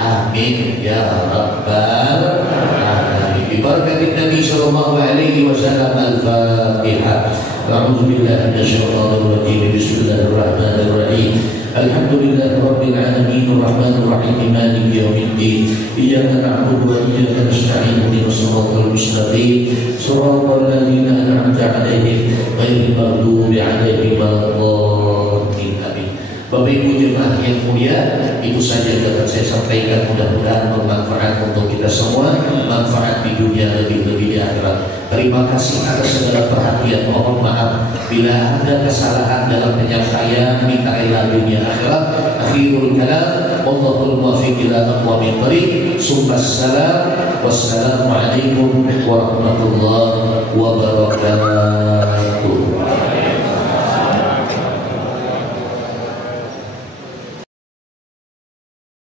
Amin ya rabbal alamin. Bi barakatin Nabi sallallahu alaihi wasallam. Al-Fatihah. A'udzu billahi minasyaitonir rajim. Bismillahirrahmanirrahim. Alhamdulillahi rabbil alamin arrahmanir rahim maliki yaumiddin. Iyyaka na'budu wa iyyaka nasta'in ihdinas siratal mustaqim siratal ladzina an'amta 'alaihim ghairil maghdubi 'alaihim waladdallin. Amin. Bapak Ibu jemaah yang mulia, itu saja yang dapat saya sampaikan. Mudah-mudahan bermanfaat untuk kita semua, manfaat di dunia lebih-lebih di akhirat. Terima kasih atas segala perhatian. Mohon maaf bila ada kesalahan dalam penyampaian, minta ila dunia akhirat. Akhirul kalam, wallahul muwaffiq ila aqwamit thoriq. Wassalamualaikum warahmatullahi wabarakatuh.